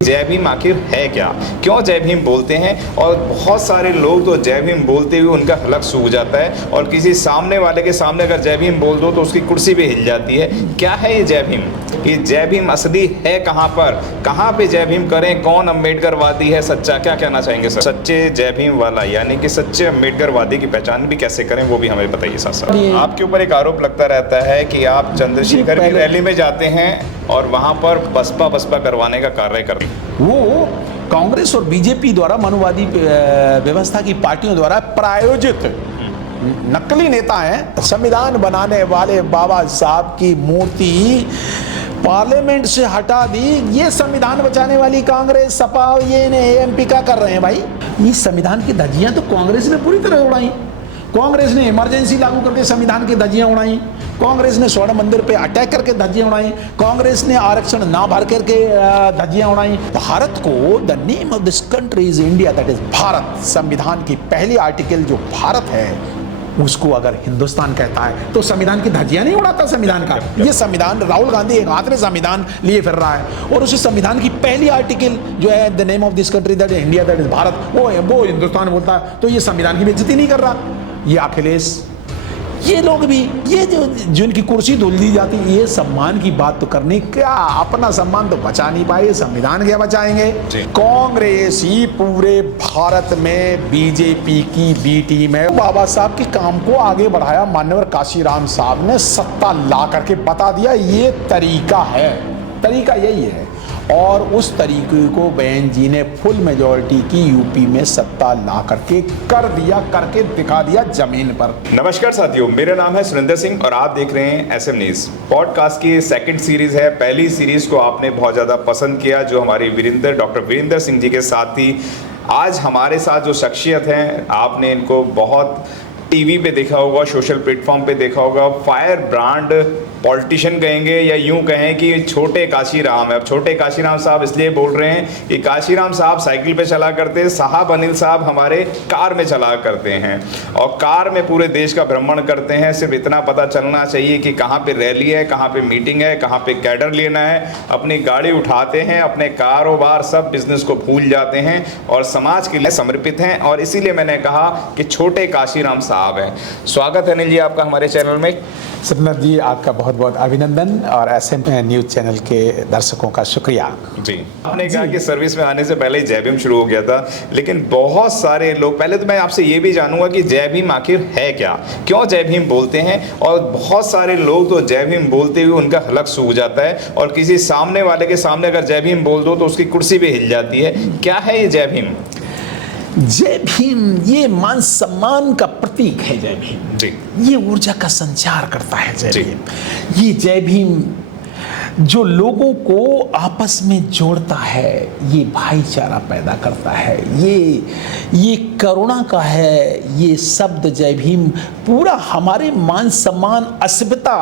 जय भीम आखिर है क्या, क्यों जय भीम बोलते हैं। और बहुत सारे लोग तो जय भीम बोलते हुए उनका हलक सूख जाता है और किसी सामने वाले के सामने अगर जय भीम बोल दो तो उसकी कुर्सी भी हिल जाती है। क्या है ये जय भीम, कि जय भीम असली है कहाँ पर, कहाँ पे जय भीम करें, कौन अम्बेडकरवादी है सच्चा, क्या कहना चाहेंगे सर। सच्चे जय भीम वाला यानी कि सच्चे अम्बेडकरवादी की पहचान भी कैसे करें वो भी हमें बताइए साथ साथ। आपके ऊपर एक आरोप लगता रहता है कि आप चंद्रशेखर की रैली में जाते हैं और वहाँ पर बसपा करवाने का कार्य कर रहे हैं। वो कांग्रेस और बीजेपी द्वारा मानववादी व्यवस्था की पार्टियों द्वारा प्रायोजित नकली नेता हैं। संविधान बनाने वाले बाबा साहब की मूर्ति पार्लियामेंट से हटा दी, ये संविधान बचाने वाली कांग्रेस सपा ये एएमपी का कर रहे हैं भाई। ये संविधान की धज्जियां तो कांग्रेस ने पूरी तरह उड़ाई। कांग्रेस ने इमरजेंसी लागू करके संविधान की धज्जियां उड़ाई, कांग्रेस ने स्वर्ण मंदिर पे अटैक करके धज्जियां उड़ाई, कांग्रेस ने आरक्षण ना भर करके धज्जियां उड़ाई। भारत को the name of this country is India, that is Bharat. संविधान की पहली आर्टिकल जो भारत है उसको अगर हिंदुस्तान कहता है तो संविधान की धज्जियां नहीं उड़ाता संविधान का। ये संविधान राहुल गांधी एक हाथ में संविधान लिए फिर रहा है और उस संविधान की पहली आर्टिकल जो है the name of this country that is India that is Bharat, वो हिंदुस्तान बोलता है। तो ये संविधान की बेइज्जती नहीं कर रहा ये अखिलेश, ये लोग भी, ये जो जिनकी कुर्सी धुल दी जाती, ये सम्मान की बात तो करनी, क्या अपना सम्मान तो बचा नहीं पाए, संविधान क्या बचाएंगे। कांग्रेस ही पूरे भारत में बीजेपी की बी टीम है। बाबा साहब के काम को आगे बढ़ाया मान्यवर काशीराम साहब ने, सत्ता ला करके बता दिया ये तरीका है, तरीका यही है। और उस तरीके को बहन जी ने फुल मेजॉरिटी की यूपी में सत्ता ला करके कर दिया, करके दिखा दिया जमीन पर। नमस्कार साथियों, मेरा नाम है सुरेंद्र सिंह और आप देख रहे हैं एसएम न्यूज़। पॉडकास्ट की सेकंड सीरीज है। पहली सीरीज को आपने बहुत ज़्यादा पसंद किया, जो हमारी डॉक्टर वीरेंद्र सिंह जी के साथ थी। आज हमारे साथ जो शख्सियत हैं, आपने इनको बहुत टीवी पे देखा होगा, सोशल प्लेटफॉर्म पे देखा होगा। फायर ब्रांड पॉलिटिशियन कहेंगे या यूं कहें कि छोटे काशीराम है। अब छोटे काशीराम साहब इसलिए बोल रहे हैं कि काशीराम साहब साइकिल पे चला करते, साहब अनिल साहब हमारे कार में चला करते हैं और कार में पूरे देश का भ्रमण करते हैं। सिर्फ इतना पता चलना चाहिए कि कहाँ पे रैली है, कहाँ पे मीटिंग है, कहाँ पे कैडर लेना है, अपनी गाड़ी उठाते हैं, अपने कारोबार सब बिजनेस को भूल जाते हैं और समाज के लिए समर्पित हैं। और इसीलिए मैंने कहा कि छोटे काशीराम साहब हैं। स्वागत है अनिल जी आपका हमारे चैनल में। सतनाथ जी आपका बहुत बहुत अभिनंदन और एसएम न्यूज़ चैनल के दर्शकों का शुक्रिया जी। आपने कहा कि सर्विस में आने से पहले ही जय भीम शुरू हो गया था, लेकिन बहुत सारे लोग, पहले तो मैं आपसे ये भी जानूंगा कि जय भीम आखिर है क्या, क्यों जय भीम बोलते हैं। और बहुत सारे लोग तो जय भीम बोलते हुए उनका हलक सूख जाता है और किसी सामने वाले के सामने अगर जय भीम बोल दो तो उसकी कुर्सी भी हिल जाती है। क्या है ये जय भीम? जय भीम ये मान सम्मान का प्रतीक है। जय भीम जी, ये ऊर्जा का संचार करता है। जय भीम, ये जय भीम जो लोगों को आपस में जोड़ता है, ये भाईचारा पैदा करता है, ये करुणा का है। ये शब्द जय भीम पूरा हमारे मान सम्मान, अस्मिता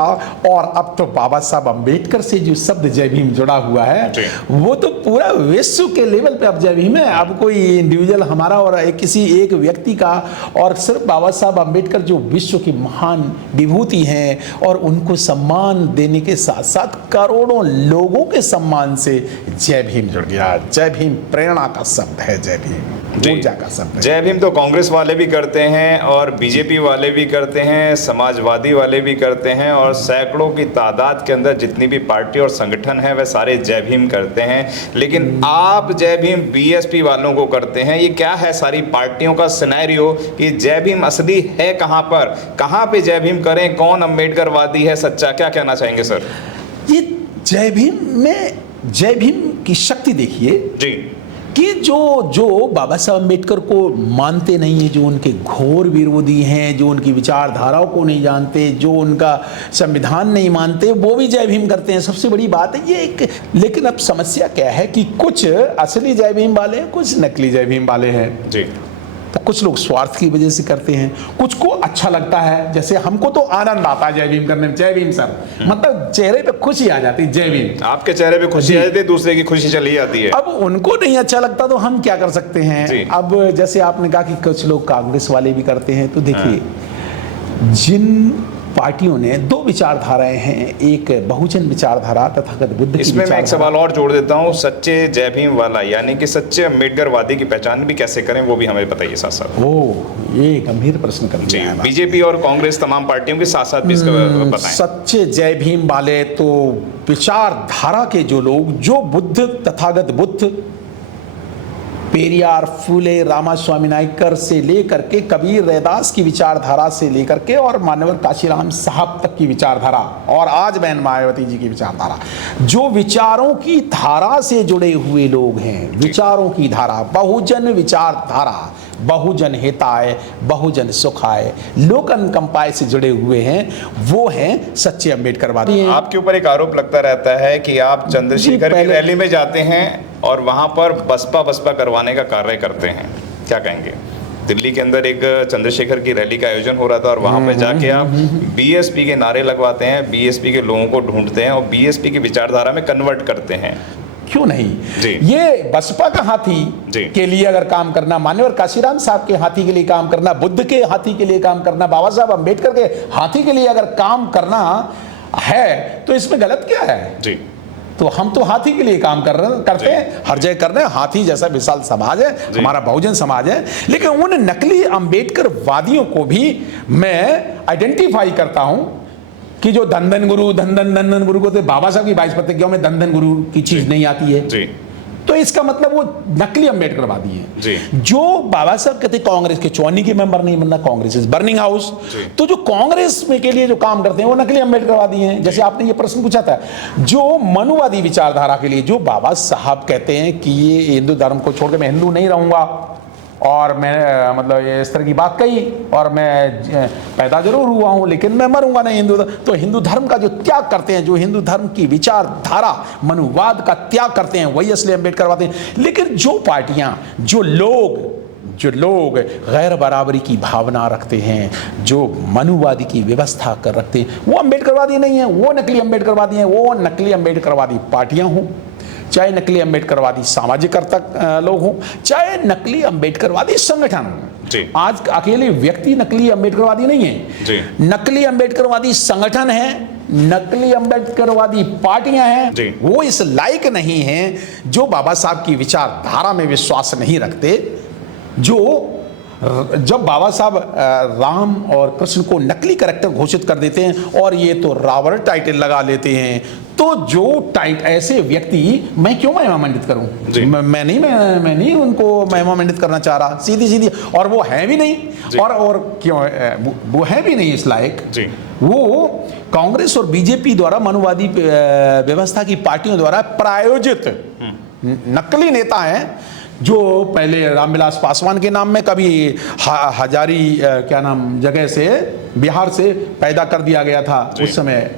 और अब तो बाबा साहब अम्बेडकर से जो शब्द जय भीम जुड़ा हुआ है वो तो पूरा विश्व के लेवल पे अब जय भीम है। अब कोई इंडिविजुअल हमारा और किसी एक व्यक्ति का, और सिर्फ बाबा साहब अम्बेडकर जो विश्व की महान विभूति हैं और उनको सम्मान देने के साथ साथ करोड़ों लोगों के सम्मान से जय भीम जुड़ गया। जय भीम प्रेरणा का शब्द है, जय भीम ऊर्जा का शब्द है। जय भीम तो कांग्रेस वाले भी करते हैं और बीजेपी वाले भी करते हैं, समाजवादी वाले भी करते हैं और सैकड़ों की तादाद के अंदर जितनी भी पार्टी और संगठन है वह सारे जय भीम करते हैं। लेकिन आप जय भीम बीएसपी वालों को करते हैं। ये क्या है सारी पार्टियों का सिनेरियो कि जय भीम असली है कहाँ पर, कहाँ पे जय भीम करें, कौन अम्बेडकरवादी है सच्चा, क्या कहना चाहेंगे सर? ये जय भीम में जय भीम की शक्ति देखिए जी, कि जो बाबा साहब अम्बेडकर को मानते नहीं है, जो उनके घोर विरोधी हैं, जो उनकी विचारधाराओं को नहीं जानते, जो उनका संविधान नहीं मानते, वो भी जय भीम करते हैं। सबसे बड़ी बात है ये एक। लेकिन अब समस्या क्या है कि कुछ असली जय भीम वाले हैं, कुछ नकली जय भीम वाले हैं जी। तो कुछ लोग स्वार्थ की वजह से करते हैं, कुछ को अच्छा लगता है। जैसे हमको तो आनंद आता है जय भीम करने में। जय भीम सर मतलब चेहरे पे खुशी आ जाती है। जय भीम, आपके चेहरे पे खुशी आ जाती है, दूसरे की खुशी चली जाती है। अब उनको नहीं अच्छा लगता तो हम क्या कर सकते हैं। अब जैसे आपने कहा कि कुछ लोग कांग्रेस वाले भी करते हैं, तो देखिए जिन पार्टियों ने दो विचारधाराएं हैं, एक बहुजन विचारधारा तथागत बुद्ध की इसमें मैं एक विचारधारा। सवाल और जोड़ देता हूँ, सच्चे जय भीम वाला यानी कि सच्चे अम्बेडकरवादी की पहचान भी कैसे करें, वो भी हमें बताइए साथ साथ। ये गंभीर प्रश्न कर जी, लिया है। बीजेपी और कांग्रेस तमाम पार्टियों के साथ साथ भी इसका बताएं। सच्चे जय भीम वाले तो विचारधारा के जो लोग, जो बुद्ध तथागत बुद्ध, पेरियार, फूले, रामास्वामी नायकर से लेकर के कबीर रैदास की विचारधारा से लेकर के और मान्यवर काशीराम साहब तक की विचारधारा और आज बहन मायावती जी की विचारधारा, जो विचारों की धारा से जुड़े हुए लोग हैं, विचारों की धारा, बहुजन विचारधारा, बहुजन हिताय, बहुजन सुखाय, लोक अनुकंपाय से जुड़े हुए हैं, वो हैं सच्चे अम्बेडकरवादी। आपके ऊपर एक आरोप लगता रहता है कि आप चंद्रशेखर की रैली में जाते हैं और वहां पर बसपा करवाने का कार्य करते हैं, क्या कहेंगे? दिल्ली के अंदर एक चंद्रशेखर की रैली का आयोजन हो रहा था और वहां पे जाके आप बीएसपी के नारे लगवाते हैं, बीएसपी के लोगों को ढूंढते हैं और बीएसपी की विचारधारा में कन्वर्ट करते हैं। क्यों नहीं जी। ये बसपा का हाथी जी। के लिए अगर काम करना, मान्यवर काशीराम साहब के हाथी के लिए काम करना, बुद्ध के हाथी के लिए काम करना, बाबा साहब अम्बेडकर के हाथी के लिए अगर काम करना है तो इसमें गलत क्या है? जी, तो हम तो हाथी के लिए काम करते हैं, हर जगह कर रहे हैं। हाथी जैसा विशाल समाज है हमारा, बहुजन समाज है, लेकिन उन नकली अम्बेडकरवादियों को भी मैं आइडेंटिफाई करता हूं कि जो धन धन गुरु को, तो बाबा साहब की 22 प्रतिज्ञाओं में धन गुरु की चीज नहीं आती है जी। तो इसका मतलब वो नकली अम्बेडकरवादी है जी। जो बाबा साहब कहते कांग्रेस के चौनी के मेंबर नहीं बनना, कांग्रेस इज बर्निंग हाउस, तो जो कांग्रेस में के लिए जो काम करते हैं वो नकली अम्बेडकरवादी हैं। जैसे आपने ये प्रश्न पूछा था, जो मनुवादी विचारधारा के लिए जो बाबा साहब कहते हैं कि ये हिंदू धर्म को छोड़ के मैं हिंदू नहीं रहूंगा और मैं मतलब ये इस तरह की बात कही और मैं पैदा जरूर हुआ हूं लेकिन मैं मरूंगा नहीं हिंदू, तो हिंदू धर्म का जो त्याग करते हैं, जो हिंदू धर्म की विचारधारा मनुवाद का त्याग करते हैं, वही असली अम्बेडकरवादी हैं। लेकिन जो पार्टियां, जो लोग गैर बराबरी की भावना रखते हैं, जो मनुवादी की व्यवस्था कर रखते हैं, वो अम्बेडकरवादी नहीं है, वो नकली अम्बेडकरवादी हैं। वो नकली अम्बेडकरवादी पार्टियां हों, चाहे नकली अम्बेडकरवादी सामाजिक लोग हों, चाहे नकली अम्बेडकरवादी संगठन हों। आज अकेले व्यक्ति नकली अम्बेडकरवादी नहीं है, नकली अम्बेडकरवादी संगठन है, नकली अम्बेडकरवादी पार्टियां हैं, वो इस लायक नहीं हैं जो बाबा साहब की विचारधारा में विश्वास नहीं रखते। जो जब बाबा साहब राम और कृष्ण को नकली कैरेक्टर घोषित कर देते हैं और ये तो रावण टाइटल लगा लेते हैं, तो जो ऐसे व्यक्ति, मैं क्यों महिमामंडित करूं? मैं नहीं उनको महिमामंडित करना चाह रहा, सीधी और वो है भी नहीं, और क्यों वो है भी नहीं इस लायक। वो कांग्रेस और बीजेपी द्वारा, मनुवादी व्यवस्था की पार्टियों द्वारा प्रायोजित नकली नेता हैं, जो पहले रामविलास पासवान के नाम में कभी हजारी क्या नाम जगह से, बिहार से पैदा कर दिया गया था उस समय,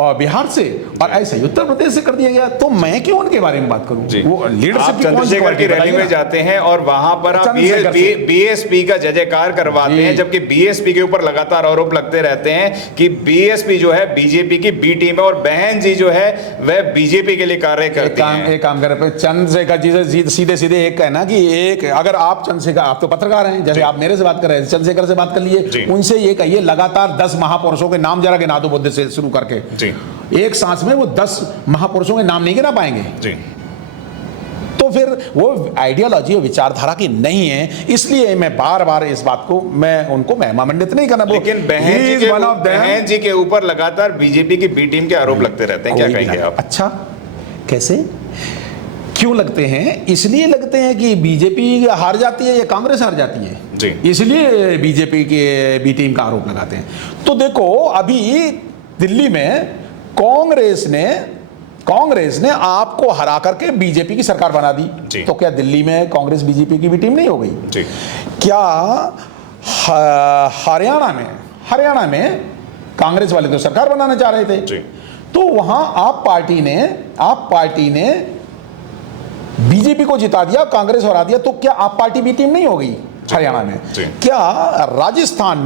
और बिहार से, और ऐसे ही उत्तर प्रदेश से कर दिया गया, तो मैं क्यों उनके बारे में बात करूं? वो लीडरशिप चंद्रशेखर की रैली में जाते हैं और वहां पर आप बीएसपी का जय जयकार करवाते हैं, जबकि बीएसपी के ऊपर लगातार आरोप लगते रहते हैं कि बीएसपी जो है बीजेपी की बी टीम है और बहन जी जो है वह बीजेपी के लिए कार्य करती हैं। एक काम करें, चंद्रशेखर जी से सीधे एक कहना कि एक, अगर आप चंद्रशेखर, आप तो पत्रकार हैं, जैसे आप मेरे से बात कर रहे हैं, चंद्रशेखर से बात कर लिए, उनसे ये कहिए लगातार 10 महापुरुषों के नाम जरा गिना दो, बुद्ध से शुरू करके। एक सांस में वो 10 महापुरुषों के नाम नहीं गिना पाएंगे। तो फिर वो आइडियोलॉजी और विचारधारा की नहीं है, इसलिए मैं बार इस बात को, मैं उनको महिमामंडित नहीं करना। लेकिन बहन जी के ऊपर लगातार बीजेपी की बी टीम के आरोप लगते रहते हैं, क्या कहेंगे आप? अच्छा, कैसे, क्यों लगते हैं? इसलिए लगते हैं कि बीजेपी हार जाती है या कांग्रेस हार जाती है, इसलिए बीजेपी के बी टीम का आरोप लगाते हैं। तो देखो, अभी दिल्ली में कांग्रेस ने आपको हरा करके बीजेपी की सरकार बना दी, तो क्या दिल्ली में कांग्रेस बीजेपी की भी टीम नहीं हो गई? क्या हरियाणा में कांग्रेस वाले तो सरकार बनाना चाह रहे थे, तो वहां आप पार्टी ने बीजेपी को जिता दिया, कांग्रेस हरा दिया, तो क्या आप पार्टी बी टीम नहीं हो गई हरियाणा में? क्या राजस्थान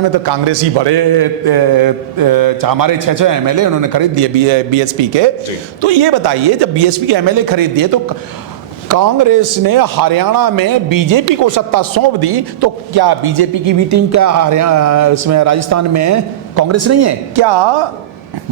में तो कांग्रेस ही बड़े, हमारे 6 एमएलए उन्होंने खरीद दिए बीएसपी के। तो ये बताइए, जब बीएसपी के एमएलए खरीद दिए तो कांग्रेस ने हरियाणा में बीजेपी को सत्ता सौंप दी, तो क्या बीजेपी की भी टीम क्या हरियाणा इसमें राजस्थान में कांग्रेस नहीं है क्या?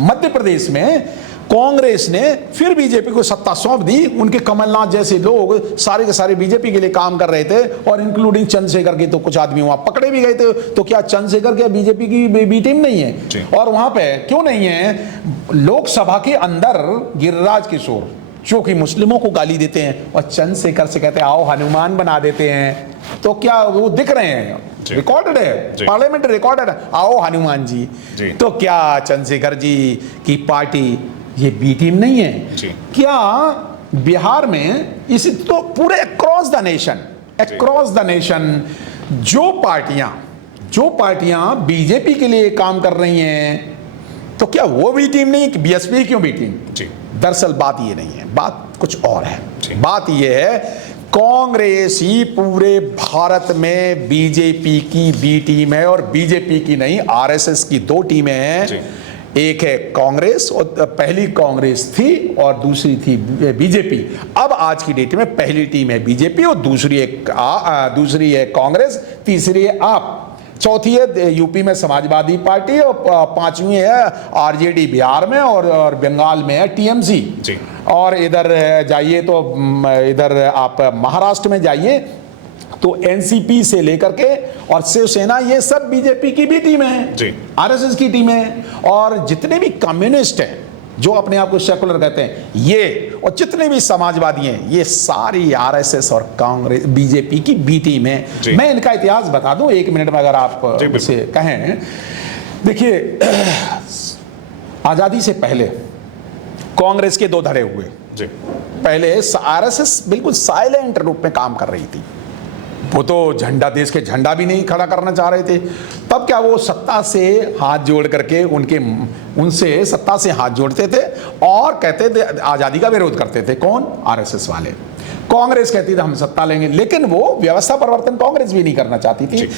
मध्य प्रदेश में कांग्रेस ने फिर बीजेपी को सत्ता सौंप दी, उनके कमलनाथ जैसे लोग सारे के सारे बीजेपी के लिए काम कर रहे थे, और इंक्लूडिंग चंद्रशेखर के तो कुछ आदमी वहां पकड़े भी गए थे। तो क्या चंद्रशेखर क्या बीजेपी की बी टीम नहीं है? और वहां पे क्यों नहीं है? लोकसभा के अंदर गिरिराज किशोर जो कि मुस्लिमों को गाली देते हैं और चंद्रशेखर से कहते हैं आओ हनुमान बना देते हैं, तो क्या वो दिख रहे हैं? रिकॉर्डेड है, पार्लियामेंट रिकॉर्डेड है, आओ हनुमान जी। तो क्या चंद्रशेखर जी की पार्टी ये बी टीम नहीं है? क्या बिहार में इस तो पूरे अक्रॉस द नेशन जो पार्टियां बीजेपी के लिए काम कर रही हैं, तो क्या वो बी टीम नहीं? बीएसपी क्यों बी टीम? दरअसल बात ये नहीं है, बात कुछ और है। बात ये है कांग्रेस ही पूरे भारत में बीजेपी की बी टीम है, और बीजेपी की नहीं आरएसएस की दो टीमें हैं। एक है कांग्रेस, और पहली कांग्रेस थी और दूसरी थी बीजेपी। अब आज की डेट में पहली टीम है बीजेपी और दूसरी है कांग्रेस, तीसरी है आप, चौथी है यूपी में समाजवादी पार्टी, और पांचवी है आरजेडी बिहार में, और बंगाल में है टीएमसी। और इधर जाइए तो इधर आप महाराष्ट्र में जाइए तो एनसीपी से लेकर के और शिवसेना, ये सब बीजेपी की भी टीम है, आरएसएस की टीम है। और जितने भी कम्युनिस्ट हैं जो अपने आप को सेकुलर कहते हैं, ये और जितने भी समाजवादी हैं, ये सारी आरएसएस और कांग्रेस बीजेपी की बी टीम है। मैं इनका इतिहास बता दूं 1 मिनट में, अगर आप इसे कहें। देखिए, आजादी से पहले कांग्रेस के दो धड़े हुए। पहले आरएसएस बिल्कुल साइलेंट रूप में काम कर रही थी, वो तो झंडा, देश के झंडा भी नहीं खड़ा करना चाह रहे थे। तब क्या वो सत्ता से हाथ जोड़ करके उनसे सत्ता से हाथ जोड़ते थे और कहते थे, आजादी का विरोध करते थे। कौन? आरएसएस वाले। कांग्रेस कहती थी हम सत्ता लेंगे, लेकिन वो व्यवस्था परिवर्तन कांग्रेस भी नहीं करना चाहती थी।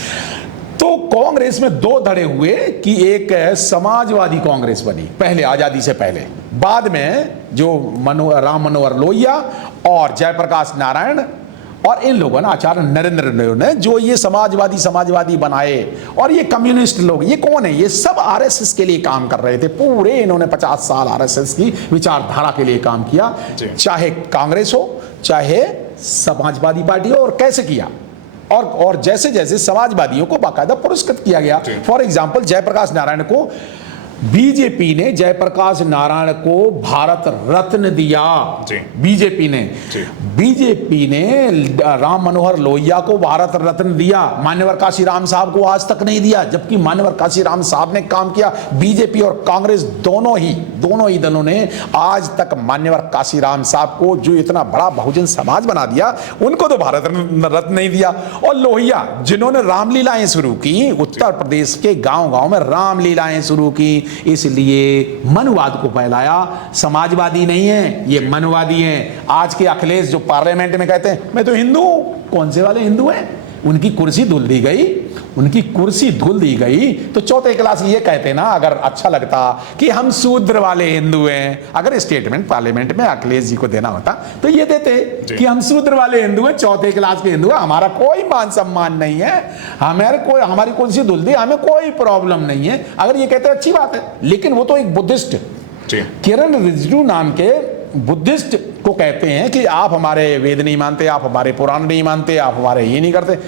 तो कांग्रेस में दो धड़े हुए कि एक समाजवादी कांग्रेस बनी पहले, आजादी से पहले। बाद में जो राम मनोहर लोहिया और जयप्रकाश नारायण और इन लोगों ने, आचार्य नरेंद्र ने जो ये समाजवादी बनाए, और ये कम्युनिस्ट लोग, ये कौन है? ये सब आरएसएस के लिए काम कर रहे थे। पूरे इन्होंने 50 साल आरएसएस की विचारधारा के लिए काम किया, चाहे कांग्रेस हो चाहे समाजवादी पार्टी हो। और कैसे किया? और जैसे जैसे समाजवादियों को बाकायदा पुरस्कृत किया गया। फॉर एग्जाम्पल, जयप्रकाश नारायण को बीजेपी ने जयप्रकाश नारायण को भारत रत्न दिया। बीजेपी ने राम मनोहर लोहिया को भारत रत्न दिया, मान्यवर काशीराम साहब को आज तक नहीं दिया, जबकि मान्यवर काशीराम साहब ने काम किया। बीजेपी और कांग्रेस दोनों ही दलों ने आज तक मान्यवर काशीराम साहब को, जो इतना बड़ा बहुजन समाज बना दिया, उनको तो भारत रत्न नहीं दिया। और लोहिया, जिन्होंने रामलीलाएं शुरू की, उत्तर प्रदेश के गांव-गांव में रामलीलाएं शुरू की, इसलिए मनुवाद को फैलाया। समाजवादी नहीं है ये, मनुवादी हैं। आज के अखिलेश जो पार्लियामेंट में कहते हैं मैं तो हिंदू हूं, कौन से वाले हिंदू हैं? उनकी कुर्सी धुल दी गई। तो चौथे क्लास ये कहते ना, अगर अच्छा लगता कि हम शूद्र वाले हिंदू हैं, अगर स्टेटमेंट पार्लियामेंट में अखिलेश जी को देना होता तो ये देते कि हम शूद्र वाले हिंदू हैं, चौथे क्लास के हिंदू हैं, हमारा कोई मान सम्मान नहीं है, हमारी कुर्सी धुल दी, हमें कोई प्रॉब्लम नहीं है। अगर ये कहते अच्छी बात है। लेकिन वो तो एक बुद्धिस्ट, किरण रिजिजू नाम के बुद्धिस्ट को कहते हैं कि आप हमारे वेद नहीं मानते, आप हमारे पुराण नहीं मानते, आप हमारे ये नहीं करते।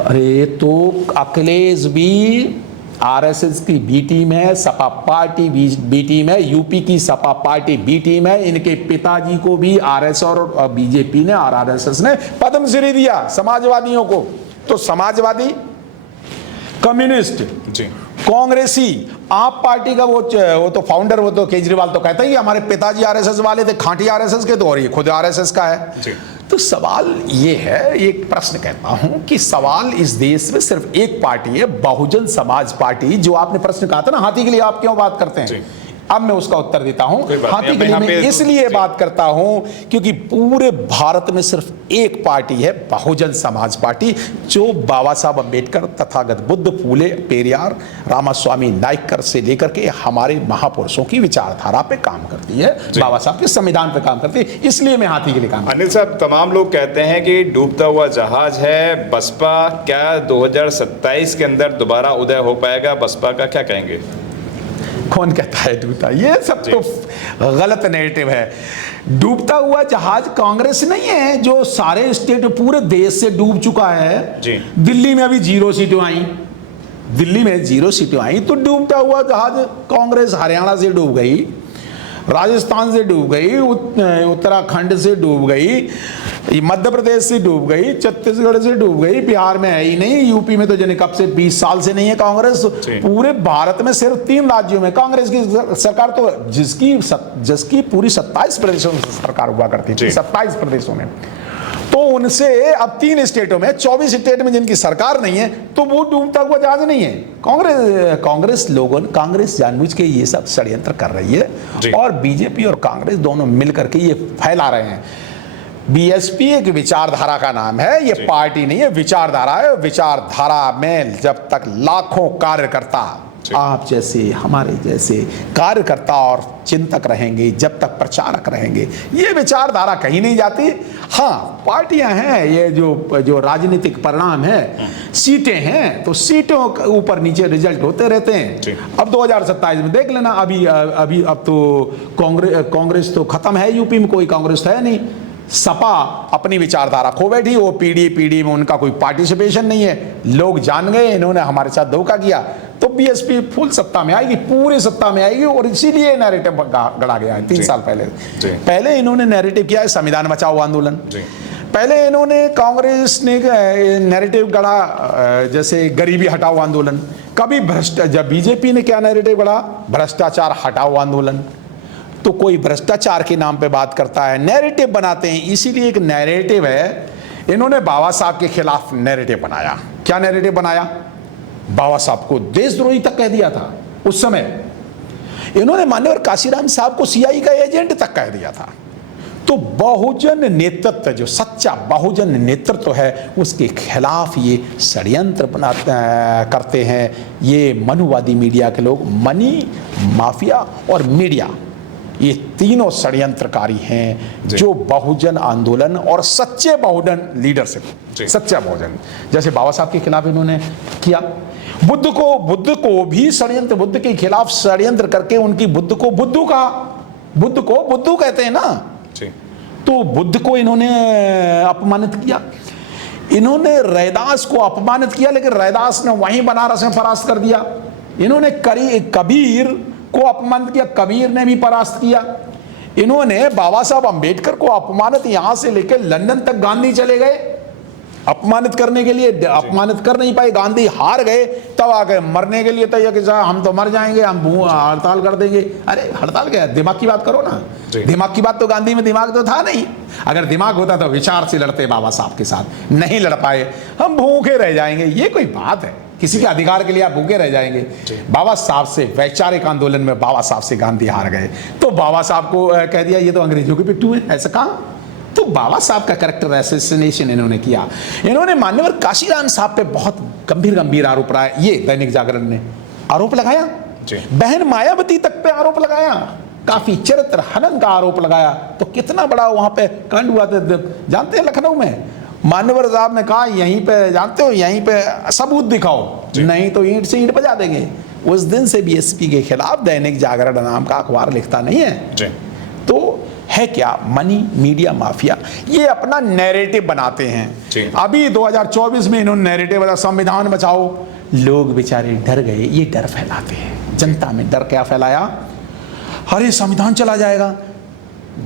अरे तो अखिलेश भी आरएसएस की बी टीम है, सपा पार्टी बी टीम है, यूपी की सपा पार्टी बी टीम है। इनके पिताजी को भी आरएसएस और बीजेपी ने और आरएसएस ने पद्मश्री दिया समाजवादियों को। तो समाजवादी, कम्युनिस्ट, कांग्रेसी, आप पार्टी का वो तो फाउंडर, वो तो केजरीवाल तो कहता ही हमारे पिताजी आरएसएस वाले थे, खांटी आरएसएस के, तो और ये खुद आरएसएस का है। तो सवाल ये है, एक प्रश्न कहता हूं कि सवाल इस देश में सिर्फ एक पार्टी है, बहुजन समाज पार्टी, जो आपने प्रश्न कहा था ना, हाथी के लिए आप क्यों बात करते हैं? अब मैं उसका उत्तर देता हूं। कोई बात नहीं, हाथी अब के लिए यहाँ मैं पे इसलिए जी। बात करता हूं क्योंकि पूरे भारत में सिर्फ एक पार्टी है, बहुजन समाज पार्टी, जो बाबा साहब अंबेडकर, तथागत बुद्ध, फूले, पेरियार, रामास्वामी नायकर से लेकर के हमारे महापुरुषों की विचारधारा पे काम करती है, बाबा साहब के संविधान पे काम करती है। इसलिए मैं हाथी के लिए काम। अनिल साहब, तमाम लोग कहते हैं कि डूबता हुआ जहाज है बसपा, क्या 2027 के अंदर दोबारा उदय हो पाएगा? बसपा का क्या कहेंगे? कौन कहता है डूबता? ये सब तो गलत नैरेटिव है। डूबता हुआ जहाज कांग्रेस नहीं है जो सारे स्टेट पूरे देश से डूब चुका है जी। दिल्ली में अभी 0 सीटें आई, दिल्ली में 0 सीटें आई तो डूबता हुआ जहाज कांग्रेस हरियाणा से डूब गई, राजस्थान से डूब गई, उत्तराखंड से डूब गई, मध्य प्रदेश से डूब गई, छत्तीसगढ़ से डूब गई, बिहार में है ही नहीं, यूपी में तो जने कब से 20 साल से नहीं है कांग्रेस। पूरे भारत में सिर्फ 3 राज्यों में कांग्रेस की सरकार, तो जिसकी पूरी 27 प्रदेशों में सरकार हुआ करती थी, 27 प्रदेशों में, तो उनसे अब 3 स्टेटों में, 24 स्टेट में जिनकी सरकार नहीं है, तो वो डूबता हुआ जहाज नहीं है। कांग्रेस जानबूझ के ये सब षड्यंत्र कर रही है और बीजेपी और कांग्रेस दोनों मिलकर के ये फैला रहे हैं। बीएसपी एक विचारधारा का नाम है, ये पार्टी नहीं है, विचारधारा है। विचारधारा में जब तक लाखों कार्यकर्ता, आप जैसे हमारे जैसे कार्यकर्ता और चिंतक रहेंगे, जब तक प्रचारक रहेंगे, ये विचारधारा कहीं नहीं जाती। हाँ, पार्टियां हैं, ये जो राजनीतिक परिणाम है, सीटें हैं, तो सीटों के ऊपर नीचे रिजल्ट होते रहते हैं। अब 2027 में देख लेना, अब तो कांग्रेस तो खत्म है, यूपी में कोई कांग्रेस है नहीं। सपा अपनी विचारधारा खो बैठी, वो पीडी में उनका कोई पार्टिसिपेशन नहीं है, लोग जान गए इन्होंने हमारे साथ धोखा किया, तो बीएसपी फुल सत्ता में आएगी, पूरी सत्ता में आएगी। और इसीलिए नैरेटिव गढ़ा गया है 3 साल पहले इन्होंने नैरेटिव किया है संविधान बचाओ आंदोलन। पहले इन्होंने कांग्रेस ने नैरेटिव गढ़ा जैसे गरीबी हटाओ आंदोलन। कभी जब बीजेपी ने क्या नैरेटिव गढ़ा, भ्रष्टाचार हटाओ आंदोलन। तो कोई भ्रष्टाचार के नाम पे बात करता है, नैरेटिव बनाते हैं, इसीलिए एक नैरेटिव है। इन्होंने बाबा साहब के खिलाफ नैरेटिव बनाया। क्या नैरेटिव बनाया? बाबा साहब को देशद्रोही तक कह दिया था उस समय। इन्होंने मान्यवर काशीराम साहब को सीआई का एजेंट तक कह दिया था। तो बहुजन नेतृत्व, जो सच्चा बहुजन नेतृत्व है, उसके खिलाफ ये षड्यंत्र करते हैं ये मनुवादी मीडिया के लोग। मनी माफिया और मीडिया, ये तीनों षड्यंत्रकारी हैं जो बहुजन आंदोलन और सच्चे बहुजन लीडरशिप, सच्चा बहुजन, जैसे बाबा साहब के खिलाफ इन्होंने किया। बुद्ध को भी षड्यंत्र, बुद्ध के खिलाफ षड्यंत्र करके उनकी बुद्ध को बुद्धू कहते हैं ना, तो बुद्ध को इन्होंने अपमानित किया। इन्होंने रैदास को अपमानित किया, लेकिन रैदास ने वहीं बनारस में परास्त कर दिया। इन्होंने कबीर को अपमानित किया, कबीर ने भी परास्त किया। इन्होंने बाबा साहब अंबेडकर को अपमानित, यहां से लेकर लंदन तक गांधी चले गए अपमानित करने के लिए, अपमानित कर नहीं पाए, गांधी हार गए, तब आ गए मरने के लिए तैयार कि हम तो मर जाएंगे, हम हड़ताल कर देंगे। अरे हड़ताल क्या, दिमाग की बात करो ना। दिमाग की बात तो गांधी में दिमाग तो था नहीं। अगर दिमाग होता तो विचार से लड़ते बाबा साहब के साथ, नहीं लड़ पाए, हम भूखे रह जाएंगे, ये कोई बात है? किसी के अधिकार के लिए आप भूखे रह जाएंगे? बाबा साहब से वैचारिक आंदोलन में बाबा साहब से गांधी हार गए, तो बाबा साहब को कह दिया ये तो अंग्रेजों के पिट्ठू है, ऐसा कहा? तो बाबा साहब का कैरेक्टर असैसिनेशन इन्होंने किया। इन्होंने मान्यवर काशीराम साहब पे बहुत गंभीर आरोप रहा है। ये दैनिक जागरण ने आरोप लगाया, बहन मायावती तक पे आरोप लगाया, काफी चरित्र हनन का आरोप लगाया। तो कितना बड़ा वहां पे कांड हुआ था जानते हैं? लखनऊ में मान्यवर साहब ने कहा यहीं पे, जानते हो, यहीं पे सबूत दिखाओ, नहीं तो ईंट से ईंट बजा देंगे। उस दिन से बीएसपी के खिलाफ दैनिक जागरण नाम का अखबार लिखता नहीं है। तो है क्या? मनी मीडिया माफिया, ये अपना नैरेटिव बनाते हैं। अभी 2024 में इन्होंने नैरेटिव बना संविधान बचाओ, लोग बेचारे डर गए। ये डर फैलाते हैं जनता में। डर क्या फैलाया? अरे संविधान चला जाएगा।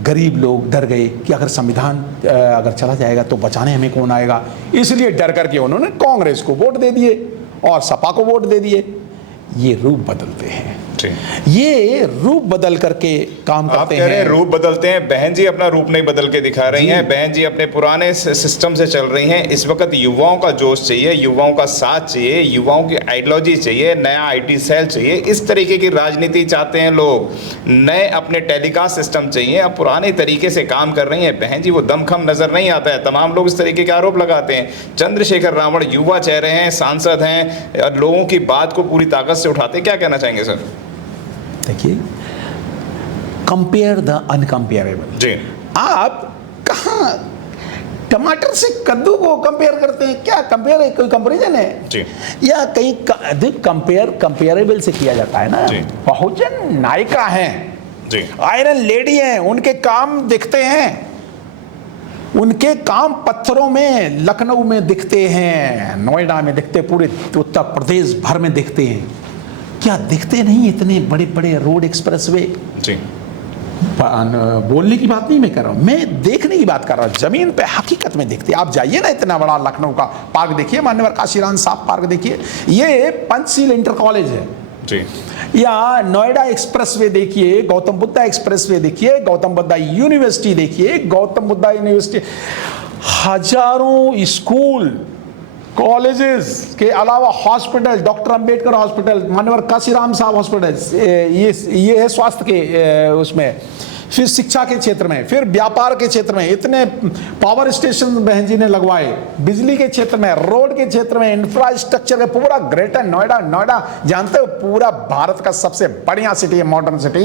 गरीब लोग डर गए कि अगर संविधान अगर चला जाएगा तो बचाने हमें कौन आएगा। इसलिए डर करके उन्होंने कांग्रेस को वोट दे दिए और सपा को वोट दे दिए। ये रूप बदलते हैं। जी। ये रूप बदल करके काम आप करते कह रहे हैं हैं। रूप बदलते हैं, बहन जी अपना रूप नहीं बदल के दिखा रही हैं, बहन जी अपने पुराने सिस्टम से चल रही हैं। इस वक्त युवाओं का जोश चाहिए, युवाओं का साथ चाहिए, युवाओं की आइडियोलॉजी चाहिए, नया आईटी सेल चाहिए, इस तरीके की राजनीति चाहते हैं लोग। नए अपने टेलीकास्ट सिस्टम चाहिए। अब पुराने तरीके से काम कर रही हैं बहन जी, वो दमखम नजर नहीं आता है। तमाम लोग इस तरीके के आरोप लगाते हैं। चंद्रशेखर रावण युवा चेहरे हैं, सांसद हैं, लोगों की बात को पूरी ताकत से उठाते हैं। क्या कहना चाहेंगे सर? देखिए, कंपेयर द अनकंपेयरेबल। जी। आप कहाँ टमाटर से कद्दू को कंपेयर करते हैं? क्या कंपेयर है? कोई कंपैरिजन है? जी। या कहीं कंपेयरेबल से किया जाता है ना। जी। बहुजन नायिका हैं, जी। आयरन लेडी हैं, उनके काम दिखते हैं, उनके काम पत्थरों में लखनऊ में दिखते हैं, नोएडा में दिखते, पूरे उत्तर प्रदेश भर में दिखते हैं। क्या दिखते नहीं इतने बड़े बड़े रोड एक्सप्रेसवे? जी। बोलने की बात नहीं मैं कर रहा हूं, मैं देखने की बात कर रहा हूं। जमीन पे हकीकत में देखते आप जाइए ना, इतना बड़ा लखनऊ का पार्क देखिए, मान्यवर काशीराम साहब पार्क देखिए, ये पंचशील इंटर कॉलेज है जी। या नोएडा एक्सप्रेसवे देखिए, गौतम बुद्धा एक्सप्रेसवे देखिए, गौतम बुद्धा यूनिवर्सिटी देखिए, गौतम बुद्धा यूनिवर्सिटी, हजारों स्कूल कॉलेजेस के अलावा हॉस्पिटल, डॉक्टर अंबेडकर हॉस्पिटल, मान्यवर काशीराम साहब हॉस्पिटल, ये है स्वास्थ्य के उसमें, फिर शिक्षा के क्षेत्र में, फिर व्यापार के क्षेत्र में, इतने पावर स्टेशन बहन जी ने लगवाए, बिजली के क्षेत्र में, रोड के क्षेत्र में, इंफ्रास्ट्रक्चर का पूरा ग्रेटर नोएडा। नोएडा जानते हो पूरा भारत का सबसे बढ़िया सिटी है, मॉडर्न सिटी।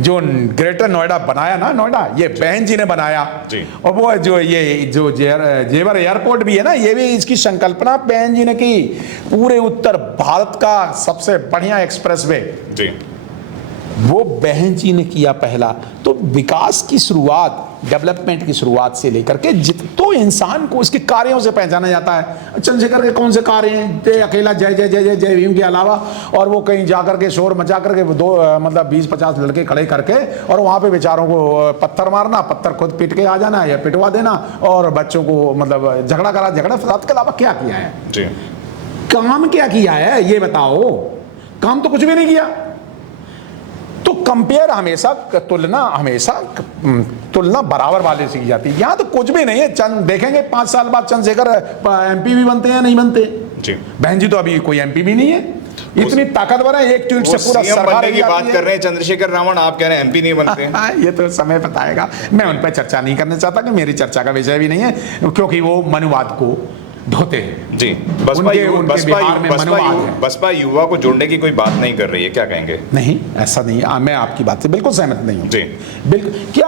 जो ग्रेटर नोएडा बनाया ना, नोएडा ये बहन जी ने बनाया जी। और वो जो जेवर एयरपोर्ट भी है ना, ये भी इसकी संकल्पना बहन जी ने की। पूरे उत्तर भारत का सबसे बढ़िया एक्सप्रेसवे जी वो बहन जी ने किया पहला। तो विकास की शुरुआत, डेवलपमेंट की शुरुआत से लेकर के तो इंसान को उसके कार्यों से पहचाना जाता है। चंद्रशेखर के कौन से कार्य हैं? अकेला जय जय जय जय जय भीम के अलावा, और वो कहीं जाकर के शोर मचा करके मतलब 20-50 लड़के खड़े करके और वहां पे बेचारों को पत्थर मारना, पत्थर खुद पीट के आ जाना या पिटवा देना, और बच्चों को मतलब झगड़ा फसाद के अलावा क्या किया है जी? काम क्या किया है ये बताओ? काम तो कुछ भी नहीं किया। तो कंपेयर हमेशा, तुलना बराबर वाले से की जाती है। यहाँ तो कुछ भी नहीं है। देखेंगे 5 साल बाद चंद्रशेखर एमपी भी बनते हैं नहीं बनते जी। बहन जी तो अभी कोई एमपी भी नहीं है, इतनी ताकतवर है, एक ट्वीट से पूरा सरकार की बात कर रहे हैं। चंद्रशेखर रावण आप कह रहे हैं एमपी नहीं बनते। ये तो समय बताएगा, मैं उन पर चर्चा नहीं करना चाहता, कि मेरी चर्चा का विषय भी नहीं है, क्योंकि वो मनुवाद को ढोते हैं जी। बसपा युवा को जोड़ने की कोई बात नहीं कर रही है, क्या कहेंगे? नहीं, ऐसा नहीं, मैं आपकी बात से बिल्कुल सहमत नहीं हूं जी। बिल्कुल। क्या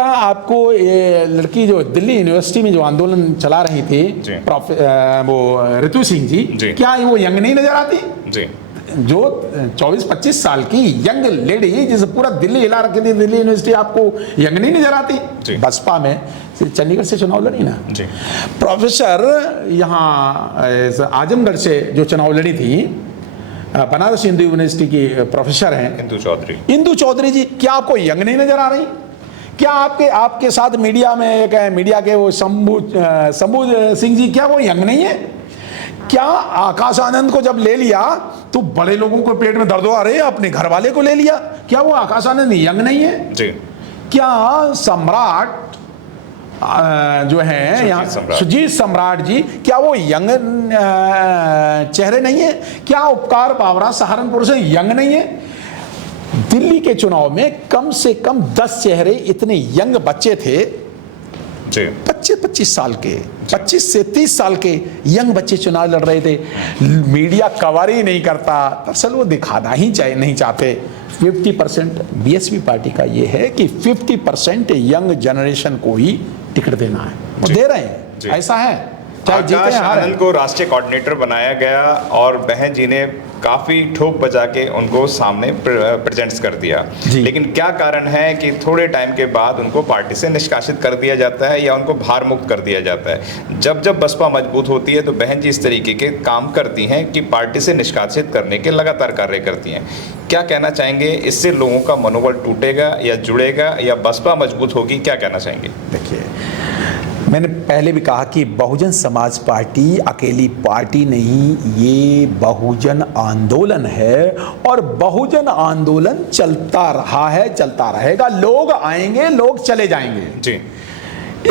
आपको ये लड़की जो दिल्ली यूनिवर्सिटी में जो आंदोलन चला रही थी, वो ऋतु सिंह जी, क्या वो यंग नहीं नजर आती जी? जो 24-25 साल की यंग लेडी जिसे पूरा दिल्ली हिला रखी थी, दिल्ली यूनिवर्सिटी, आपको यंग नहीं नजर आती? बसपा में चंडीगढ़ से चुनाव लड़ी ना जी। प्रोफेसर यहाँ आजमगढ़ से जो चुनाव लड़ी थी, बनारस हिंदू यूनिवर्सिटी की प्रोफेसर हैं इंदु चौधरी जी, क्या आपको यंग नहीं नजर आ रही? क्या आपके साथ मीडिया में मीडिया के वो शंभू सिंह जी, क्या वो यंग नहीं है? क्या आकाश आनंद को जब ले लिया तो बड़े लोगों को पेट में दर्द हो रहे, अपने घर वाले को ले लिया, क्या वो आकाश आनंद यंग नहीं है जी? क्या सम्राट जो है यहाँ सुजीत सम्राट जी, क्या वो यंग चेहरे नहीं है? क्या उपकार पावरा सहारनपुर से यंग नहीं है? दिल्ली के चुनाव में कम से कम 10 चेहरे इतने यंग बच्चे थे, 25 साल के, 25 से 30 साल के यंग बच्चे चुनाव लड़ रहे थे। मीडिया कवर ही नहीं करता, दरअसल वो दिखाना ही नहीं चाहते। 50% बीएसपी पार्टी का ये है कि 50% यंग जनरेशन को ही टिकट देना है, वो दे रहे हैं, ऐसा है। आकाश आनंद को राष्ट्रीय कोऑर्डिनेटर बनाया गया और बहन जी ने काफी ठोक बजा के उनको सामने प्रेजेंट्स कर दिया, लेकिन क्या कारण है कि थोड़े टाइम के बाद उनको पार्टी से निष्कासित कर दिया जाता है या उनको भार मुक्त कर दिया जाता है? जब बसपा मजबूत होती है तो बहन जी इस तरीके के काम करती हैं कि पार्टी से निष्कासित करने के लगातार कार्य करती हैं। क्या कहना चाहेंगे, इससे लोगों का मनोबल टूटेगा या जुड़ेगा या बसपा मजबूत होगी? क्या कहना चाहेंगे? देखिए, मैंने पहले भी कहा कि बहुजन समाज पार्टी अकेली पार्टी नहीं, ये बहुजन आंदोलन है और बहुजन आंदोलन चलता रहा है, चलता रहेगा। लोग आएंगे, लोग चले जाएंगे जी।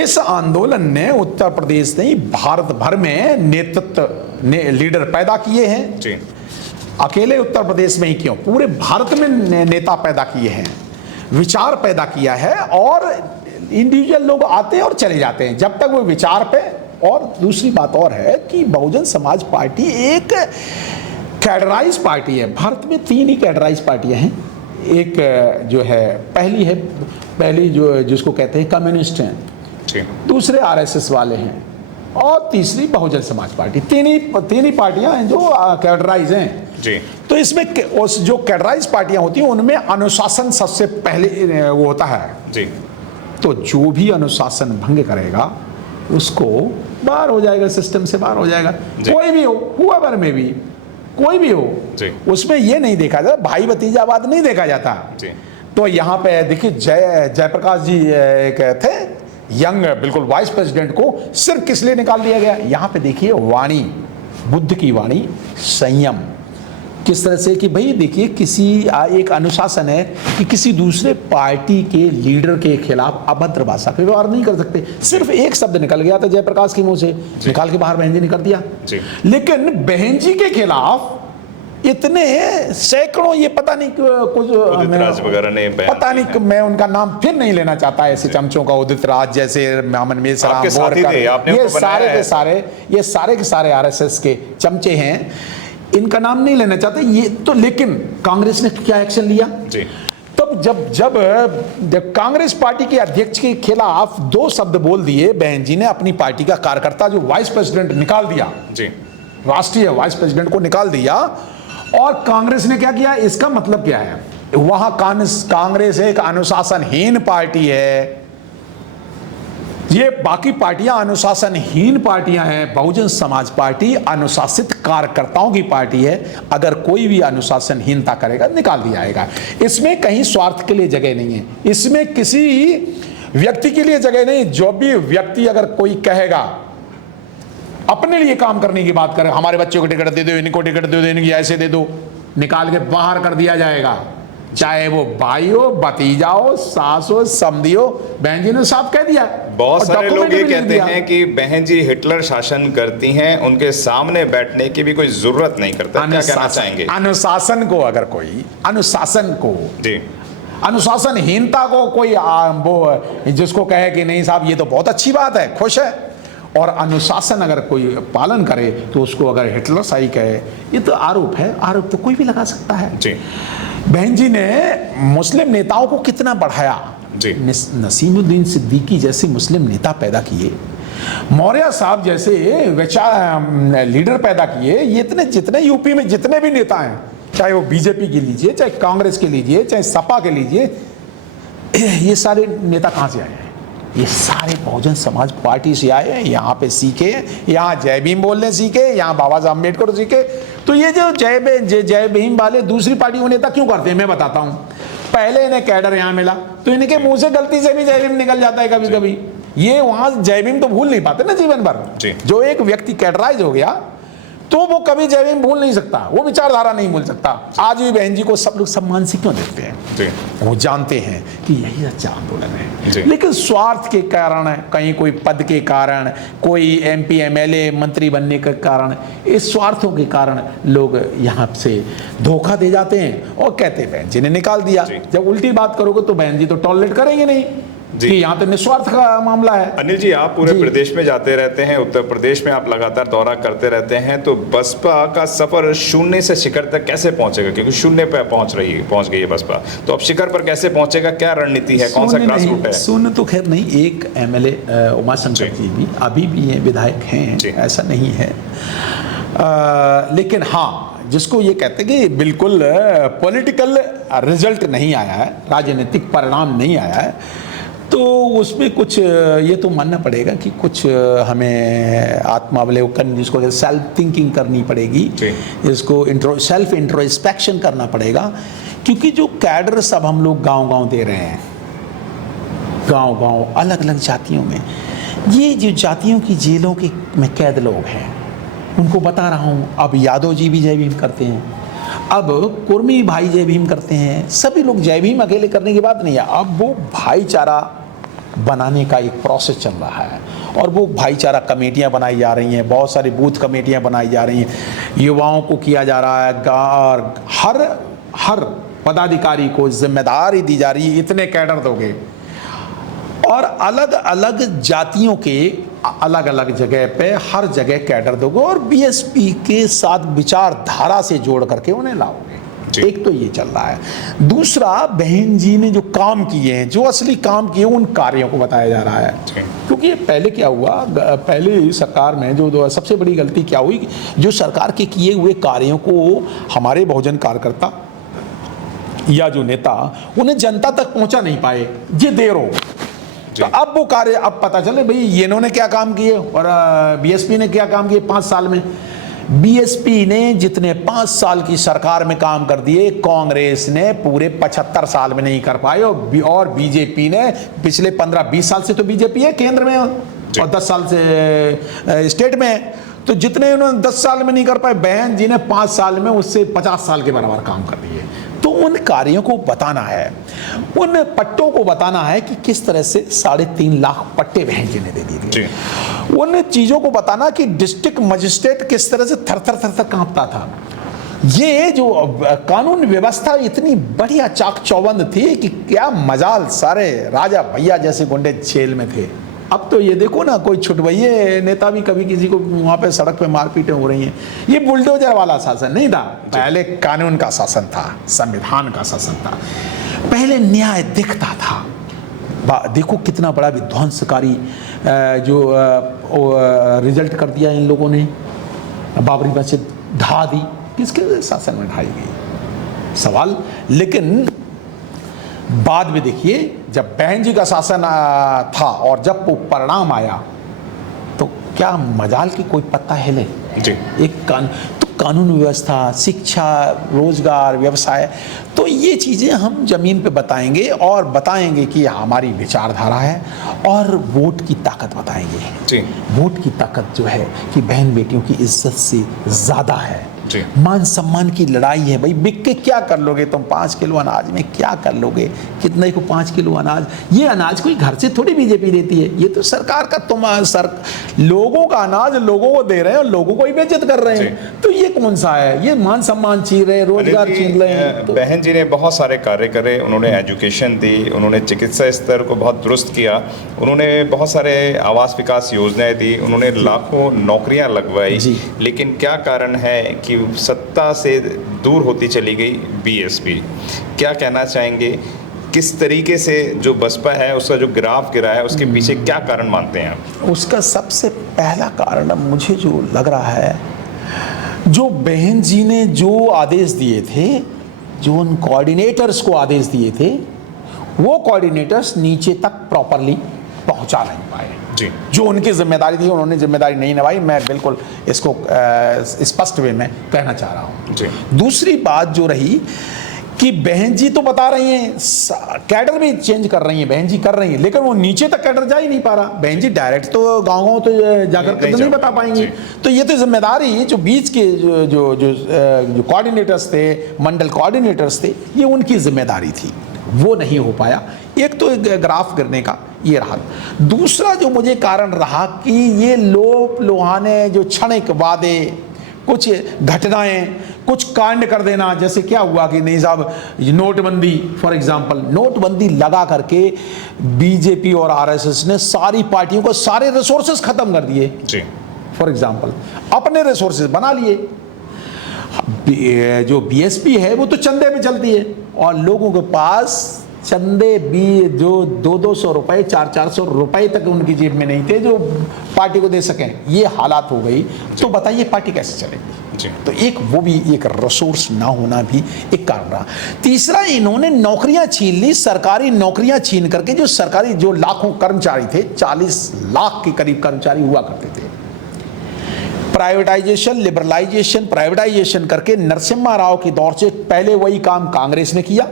इस आंदोलन ने उत्तर प्रदेश नहीं भारत भर में नेतृत्व लीडर पैदा किए हैं जी। अकेले उत्तर प्रदेश में ही क्यों, पूरे भारत में नेता पैदा किए हैं, विचार पैदा किया है। और इंडिविजुअल लोग आते हैं और चले जाते हैं जब तक वो विचार पे। और दूसरी बात और है कि बहुजन समाज पार्टी एक कैडराइज पार्टी है। भारत में 3 ही कैडराइज पार्टियां हैं। एक जो है पहली जो जिसको कहते हैं कम्युनिस्ट हैं, दूसरे आरएसएस वाले हैं और तीसरी बहुजन समाज पार्टी। तीन ही पार्टियां हैं जो कैडराइज हैं जी। तो इसमें उस जो कैडराइज पार्टियां होती हैं उनमें अनुशासन सबसे पहले वो होता है जी। तो जो भी अनुशासन भंग करेगा उसको बाहर हो जाएगा, सिस्टम से बाहर हो जाएगा। कोई भी हो, हुआवर में भी कोई भी हो जी। उसमें ये नहीं देखा जाता, भाई भतीजावाद नहीं देखा जाता जी। तो यहाँ पे देखिए जयप्रकाश जी एक थे यंग बिल्कुल वाइस प्रेसिडेंट को सिर्फ किस लिए निकाल दिया गया। यहाँ पे देखिए वाणी, बुद्ध की वाणी, संयम किस तरह से कि भाई देखिए किसी एक अनुशासन है कि किसी दूसरे पार्टी के लीडर के खिलाफ अभद्र भाषा का व्यवहार नहीं कर सकते। सिर्फ एक शब्द निकल गया था जयप्रकाश के मुंह से, निकाल के बाहर बहन जी ने कर दिया। लेकिन बहन जी के खिलाफ इतने सैकड़ों, ये पता नहीं कुछ वगैरह ने पता नहीं, मैं उनका नाम फिर नहीं लेना चाहता, ऐसे चमचों का, उदित राज जैसे, मामन मेसराम, ये सारे के सारे आरएसएस के चमचे हैं, इनका नाम नहीं लेना चाहते ये तो। लेकिन कांग्रेस ने क्या एक्शन लिया जी। तब जब कांग्रेस पार्टी के अध्यक्ष के खिलाफ 2 शब्द बोल दिए बहन जी ने, अपनी पार्टी का कार्यकर्ता जो वाइस प्रेसिडेंट निकाल दिया जी, राष्ट्रीय वाइस प्रेसिडेंट को निकाल दिया। और कांग्रेस ने क्या किया, इसका मतलब क्या है, वहां कांग्रेस एक अनुशासनहीन पार्टी है, ये बाकी पार्टियां अनुशासनहीन पार्टियां हैं। बहुजन समाज पार्टी अनुशासित कार्यकर्ताओं की पार्टी है। अगर कोई भी अनुशासनहीनता करेगा निकाल दिया जाएगा। इसमें कहीं स्वार्थ के लिए जगह नहीं है, इसमें किसी व्यक्ति के लिए जगह नहीं। जो भी व्यक्ति अगर कोई कहेगा अपने लिए काम करने की बात करे, हमारे बच्चों को टिकट दे दो, इनको टिकट दे दो, इनकी ऐसे दे दो, निकाल के बाहर कर दिया जाएगा। चाहे वो भाई हो, भतीजा हो, सास हो, समधी हो। बहन जी ने साफ कह दिया। बहुत सारे लोग ये कहते हैं कि बहन जी हिटलर शासन करती हैं, उनके सामने बैठने की भी कोई जरूरत नहीं करता। क्या कहना चाहेंगे? अनुशासन को अगर कोई अनुशासन को जी, अनुशासनहीनता को कोई वो जिसको कहे कि नहीं साहब ये तो बहुत अच्छी बात है, खुश है, और अनुशासन अगर कोई पालन करे तो उसको अगर हिटलर शाही कहे, ये तो आरोप है। आरोप तो कोई भी लगा सकता है जी। बहन जी ने मुस्लिम नेताओं को कितना बढ़ाया जी। नसीमुद्दीन सिद्दीकी जैसे मुस्लिम नेता पैदा किए, मौर्य साहब जैसे लीडर पैदा किए। ये इतने जितने यूपी में जितने भी नेता हैं, चाहे वो बीजेपी के लीजिए, चाहे कांग्रेस के लीजिए, चाहे सपा के लीजिए, ये सारे नेता कहाँ से आए हैं? ये सारे बहुजन समाज पार्टी से आए हैं। यहाँ पे सीखे, यहाँ जय भीम बोलने सीखे, यहाँ बाबा साहब अम्बेडकर सीखे। तो ये जो जय भीम वाले दूसरी पार्टी के नेता क्यों करते हैं, मैं बताता हूँ। पहले इन्हें कैडर यहाँ मिला तो इनके मुंह से गलती से भी जय भीम निकल जाता है कभी कभी। ये वहां जय भीम तो भूल नहीं पाते ना जीवन भर। जो एक व्यक्ति कैडराइज हो गया तो वो कभी जय भीम भूल नहीं सकता, वो विचारधारा नहीं भूल सकता। आज भी बहन जी को सब लोग सम्मान से क्यों देखते हैं? वो जानते हैं कि यही अच्छा आंदोलन है। लेकिन स्वार्थ के कारण, कहीं कोई पद के कारण, कोई एमपी एमएलए मंत्री बनने के कारण, इस स्वार्थों के कारण लोग यहाँ से धोखा दे जाते हैं और कहते हैं बहन जी ने निकाल दिया। जब उल्टी बात करोगे तो बहन जी तो टॉलरेट करेंगे नहीं कि यहाँ तो निस्वार्थ का मामला है। अनिल जी, आप पूरे प्रदेश में जाते रहते हैं, उत्तर प्रदेश में आप लगातार दौरा करते रहते हैं, तो बसपा का सफर शून्य से शिखर तक कैसे पहुंचेगा? क्योंकि शून्य पे पहुंच गई है बसपा, तो अब शिखर पर कैसे पहुंचेगा? क्या रणनीति है, कौन सा ग्रास रूट है? शून्य तो खैर नहीं, एक एमएलए उमाशंकर जी भी अभी भी ये विधायक हैं, ऐसा नहीं है। लेकिन हाँ, जिसको ये कहते हैं कि बिल्कुल पॉलिटिकल रिजल्ट नहीं आया है, राजनीतिक परिणाम नहीं आया है, तो उसमें कुछ ये तो मानना पड़ेगा कि कुछ हमें आत्मावलोकन, जिसको सेल्फ थिंकिंग करनी पड़ेगी, इसको सेल्फ इंट्रोस्पेक्शन करना पड़ेगा। क्योंकि जो कैडर सब हम लोग गांव-गांव दे रहे हैं, गांव-गांव अलग अलग जातियों में, ये जो जातियों की जेलों के में कैद लोग हैं, उनको बता रहा हूँ, अब यादव जी भी जय भीम करते हैं, अब कुर्मी भाई जय भीम करते हैं, सभी लोग जय भीम अकेले करने की बात नहीं है, अब वो भाईचारा बनाने का एक प्रोसेस चल रहा है और वो भाईचारा कमेटियां बनाई जा रही हैं, बहुत सारी बूथ कमेटियां बनाई जा रही हैं, युवाओं को किया जा रहा है, और हर पदाधिकारी को जिम्मेदारी दी जा रही है, इतने कैडर दोगे, और अलग अलग जातियों के अलग अलग जगह पे हर जगह कैडर दोगे और बीएसपी के साथ विचारधारा से जोड़ करके उन्हें लाओगे। एक तो ये चल रहा है। दूसरा, बहन जी ने जो काम किए हैं, जो असली काम किए, उन कार्यों को बताया जा रहा है। क्योंकि ये पहले क्या हुआ, पहले सरकार में जो सबसे बड़ी गलती क्या हुई, जो सरकार के किए हुए कार्यों को हमारे बहुजन कार्यकर्ता या जो नेता उन्हें जनता तक पहुंचा नहीं पाए, ये देर हो। तो अब वो कार्य अब पता चले भाई ये इन्होंने क्या काम किए और बीएसपी ने क्या काम किए 5 साल में। बीएसपी ने जितने 5 साल की सरकार में काम कर दिए, कांग्रेस ने पूरे 75 साल में नहीं कर पाए, और बीजेपी ने पिछले 15-20 साल से तो बीजेपी है केंद्र में और 10 साल से स्टेट में है, तो जितने उन्होंने 10 साल में नहीं कर पाए, बहन जी ने 5 साल में उससे 50 साल के बराबर काम कर दिए। तो उन कार्यों को बताना है, उन पट्टों को बताना है कि किस तरह से 3.5 लाख पट्टे बहन जी ने दे दिए, उन चीजों को बताना कि डिस्ट्रिक्ट मजिस्ट्रेट किस तरह से थर थर कांपता था। ये जो कानून व्यवस्था इतनी बढ़िया चाक चौबंद थी कि क्या मजाल, सारे राजा भैया जैसे गुंडे जेल में थे। अब तो ये देखो ना, कोई छुटवैये नेता भी कभी किसी को वहां पे सड़क पे मारपीटें हो रही हैं। ये बुलडोजर वाला शासन नहीं था, पहले कानून का शासन था, संविधान का शासन था, पहले न्याय दिखता था। देखो कितना बड़ा विध्वंसकारी जो रिजल्ट कर दिया इन लोगों ने, बाबरी मस्जिद ढा दी, किसके शासन में ढाई गई सवाल। लेकिन बाद में देखिए, जब बहन जी का शासन था और जब वो परिणाम आया तो क्या मजाल की कोई पत्ता हिले जी। एक कानून व्यवस्था, शिक्षा, रोजगार, व्यवसाय, तो ये चीज़ें हम जमीन पे बताएंगे और बताएंगे कि हमारी विचारधारा है, और वोट की ताकत बताएंगे जी। वोट की ताकत जो है कि बहन बेटियों की इज्जत से ज़्यादा है, मान सम्मान की लड़ाई है। भाई बिक के क्या कर लोगे तुम, 5 किलो अनाज में क्या कर लोगे, कितने को 5 किलो अनाज, ये अनाज कोई घर से थोड़ी बीजेपी देती है, ये तो सरकार का, लोगों का अनाज लोगों को दे रहे हैं और लोगों को ही बेइज्जत कर रहे हैं, तो ये कौन सा है, ये मान सम्मान छीन रहे हैं, रोजगार छीन रहे हैं। तो बहन जी ने बहुत सारे कार्य करे, उन्होंने एजुकेशन दी, उन्होंने चिकित्सा स्तर को बहुत दुरुस्त किया, उन्होंने बहुत सारे आवास विकास योजनाएं दी, उन्होंने लाखों नौकरियां लगवाई, लेकिन क्या कारण है कि सत्ता से दूर होती चली गई बीएसपी। क्या कहना चाहेंगे, किस तरीके से जो बसपा है उसका जो ग्राफ गिरा है, उसके पीछे क्या कारण मानते हैं आप? उसका सबसे पहला कारण मुझे जो लग रहा है, जो बहन जी ने जो आदेश दिए थे, जो उन कोऑर्डिनेटर्स को आदेश दिए थे, वो कोऑर्डिनेटर्स नीचे तक प्रॉपरली पहुंचा नहीं पाए जी। जो उनकी जिम्मेदारी थी उन्होंने जिम्मेदारी नहीं निभाई, मैं बिल्कुल इसको स्पष्ट वे में कहना चाह रहा हूँ जी। दूसरी बात जो रही कि बहन जी तो बता रही हैं, कैडर भी चेंज कर रही हैं, बहन जी कर रही हैं, लेकिन वो नीचे तक कैडर जा ही नहीं पा रहा। बहन जी डायरेक्ट तो गाँव तो जाकर के तो नहीं बता पाएंगे, तो ये तो जिम्मेदारी जो बीच के जो कोऑर्डिनेटर्स थे, मंडल कोऑर्डिनेटर्स थे, ये उनकी जिम्मेदारी थी, वो नहीं हो पाया। एक तो ग्राफ गिरने का ये रहा। दूसरा जो मुझे कारण रहा कि ये लोभ लुभाने जो क्षणिक वादे, कुछ घटनाएं, कुछ कांड कर देना, जैसे क्या हुआ कि नहीं साहब, नोटबंदी फॉर एग्जांपल, नोटबंदी लगा करके बीजेपी और आरएसएस ने सारी पार्टियों को सारे रिसोर्सेज खत्म कर दिए जी। फॉर एग्जांपल अपने रिसोर्सेज बना लिए। जो बीएसपी है वो तो चंदे में चलती है और लोगों के पास चंदे भी जो 200-200 रुपए, 400-400 रुपए तक उनकी जेब में नहीं थे जो पार्टी को दे सकें। ये हालात हो गई तो बताइए पार्टी कैसे चलेगी जी। तो एक वो भी एक रिसोर्स ना होना भी एक कारण रहा। तीसरा, इन्होंने नौकरियां छीन ली, सरकारी नौकरियां छीन करके जो सरकारी जो लाखों कर्मचारी थे, 40 लाख के करीब कर्मचारी हुआ करते थे, प्राइवेटाइजेशन, लिबरलाइजेशन, प्राइवेटाइजेशन करके नरसिम्हा राव के दौर से पहले वही काम कांग्रेस ने किया,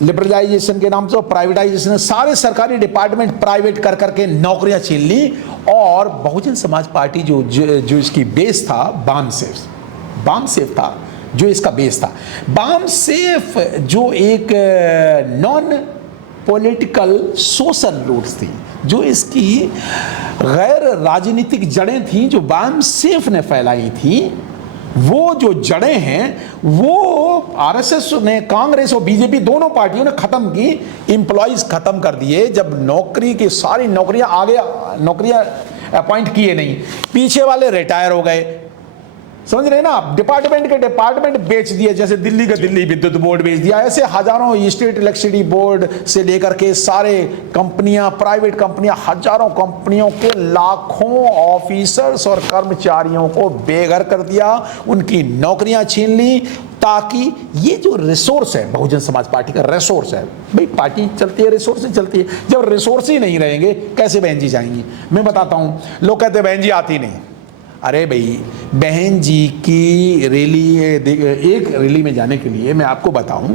लिबरलाइजेशन के नाम से, प्राइवेटाइजेशन, सारे सरकारी डिपार्टमेंट प्राइवेट कर करके नौकरियां छीन ली। और बहुजन समाज पार्टी जो इसकी बेस था, बाम सेफ था जो इसका बेस था। बाम सेफ जो एक नॉन पॉलिटिकल सोशल रूट्स थी, जो इसकी गैर राजनीतिक जड़ें थी, जो बाम सेफ ने फैलाई थी, वो जो जड़ें हैं वो आरएसएस ने, कांग्रेस और बीजेपी दोनों पार्टियों ने खत्म की। एम्प्लॉइज खत्म कर दिए। जब नौकरी की सारी नौकरियां नौकरियां अपॉइंट किए नहीं, पीछे वाले रिटायर हो गए, समझ रहे हैं ना आप। डिपार्टमेंट बेच दिए, जैसे दिल्ली का दिल्ली विद्युत बोर्ड बेच दिया। ऐसे हजारों स्टेट इलेक्ट्रिसिटी बोर्ड से लेकर के सारे कंपनियां, प्राइवेट कंपनियां, हजारों कंपनियों के लाखों ऑफिसर्स और कर्मचारियों को बेघर कर दिया, उनकी नौकरियां छीन ली, ताकि ये जो रिसोर्स है, बहुजन समाज पार्टी का रिसोर्स है, भाई पार्टी चलती है रिसोर्स से चलती है। जब रिसोर्स ही नहीं रहेंगे कैसे बहन जी जाएंगी? मैं बताता हूं, लोग कहते हैं बहन जी आती नहीं। अरे भाई, बहन जी की रैली, एक रैली में जाने के लिए मैं आपको बताऊं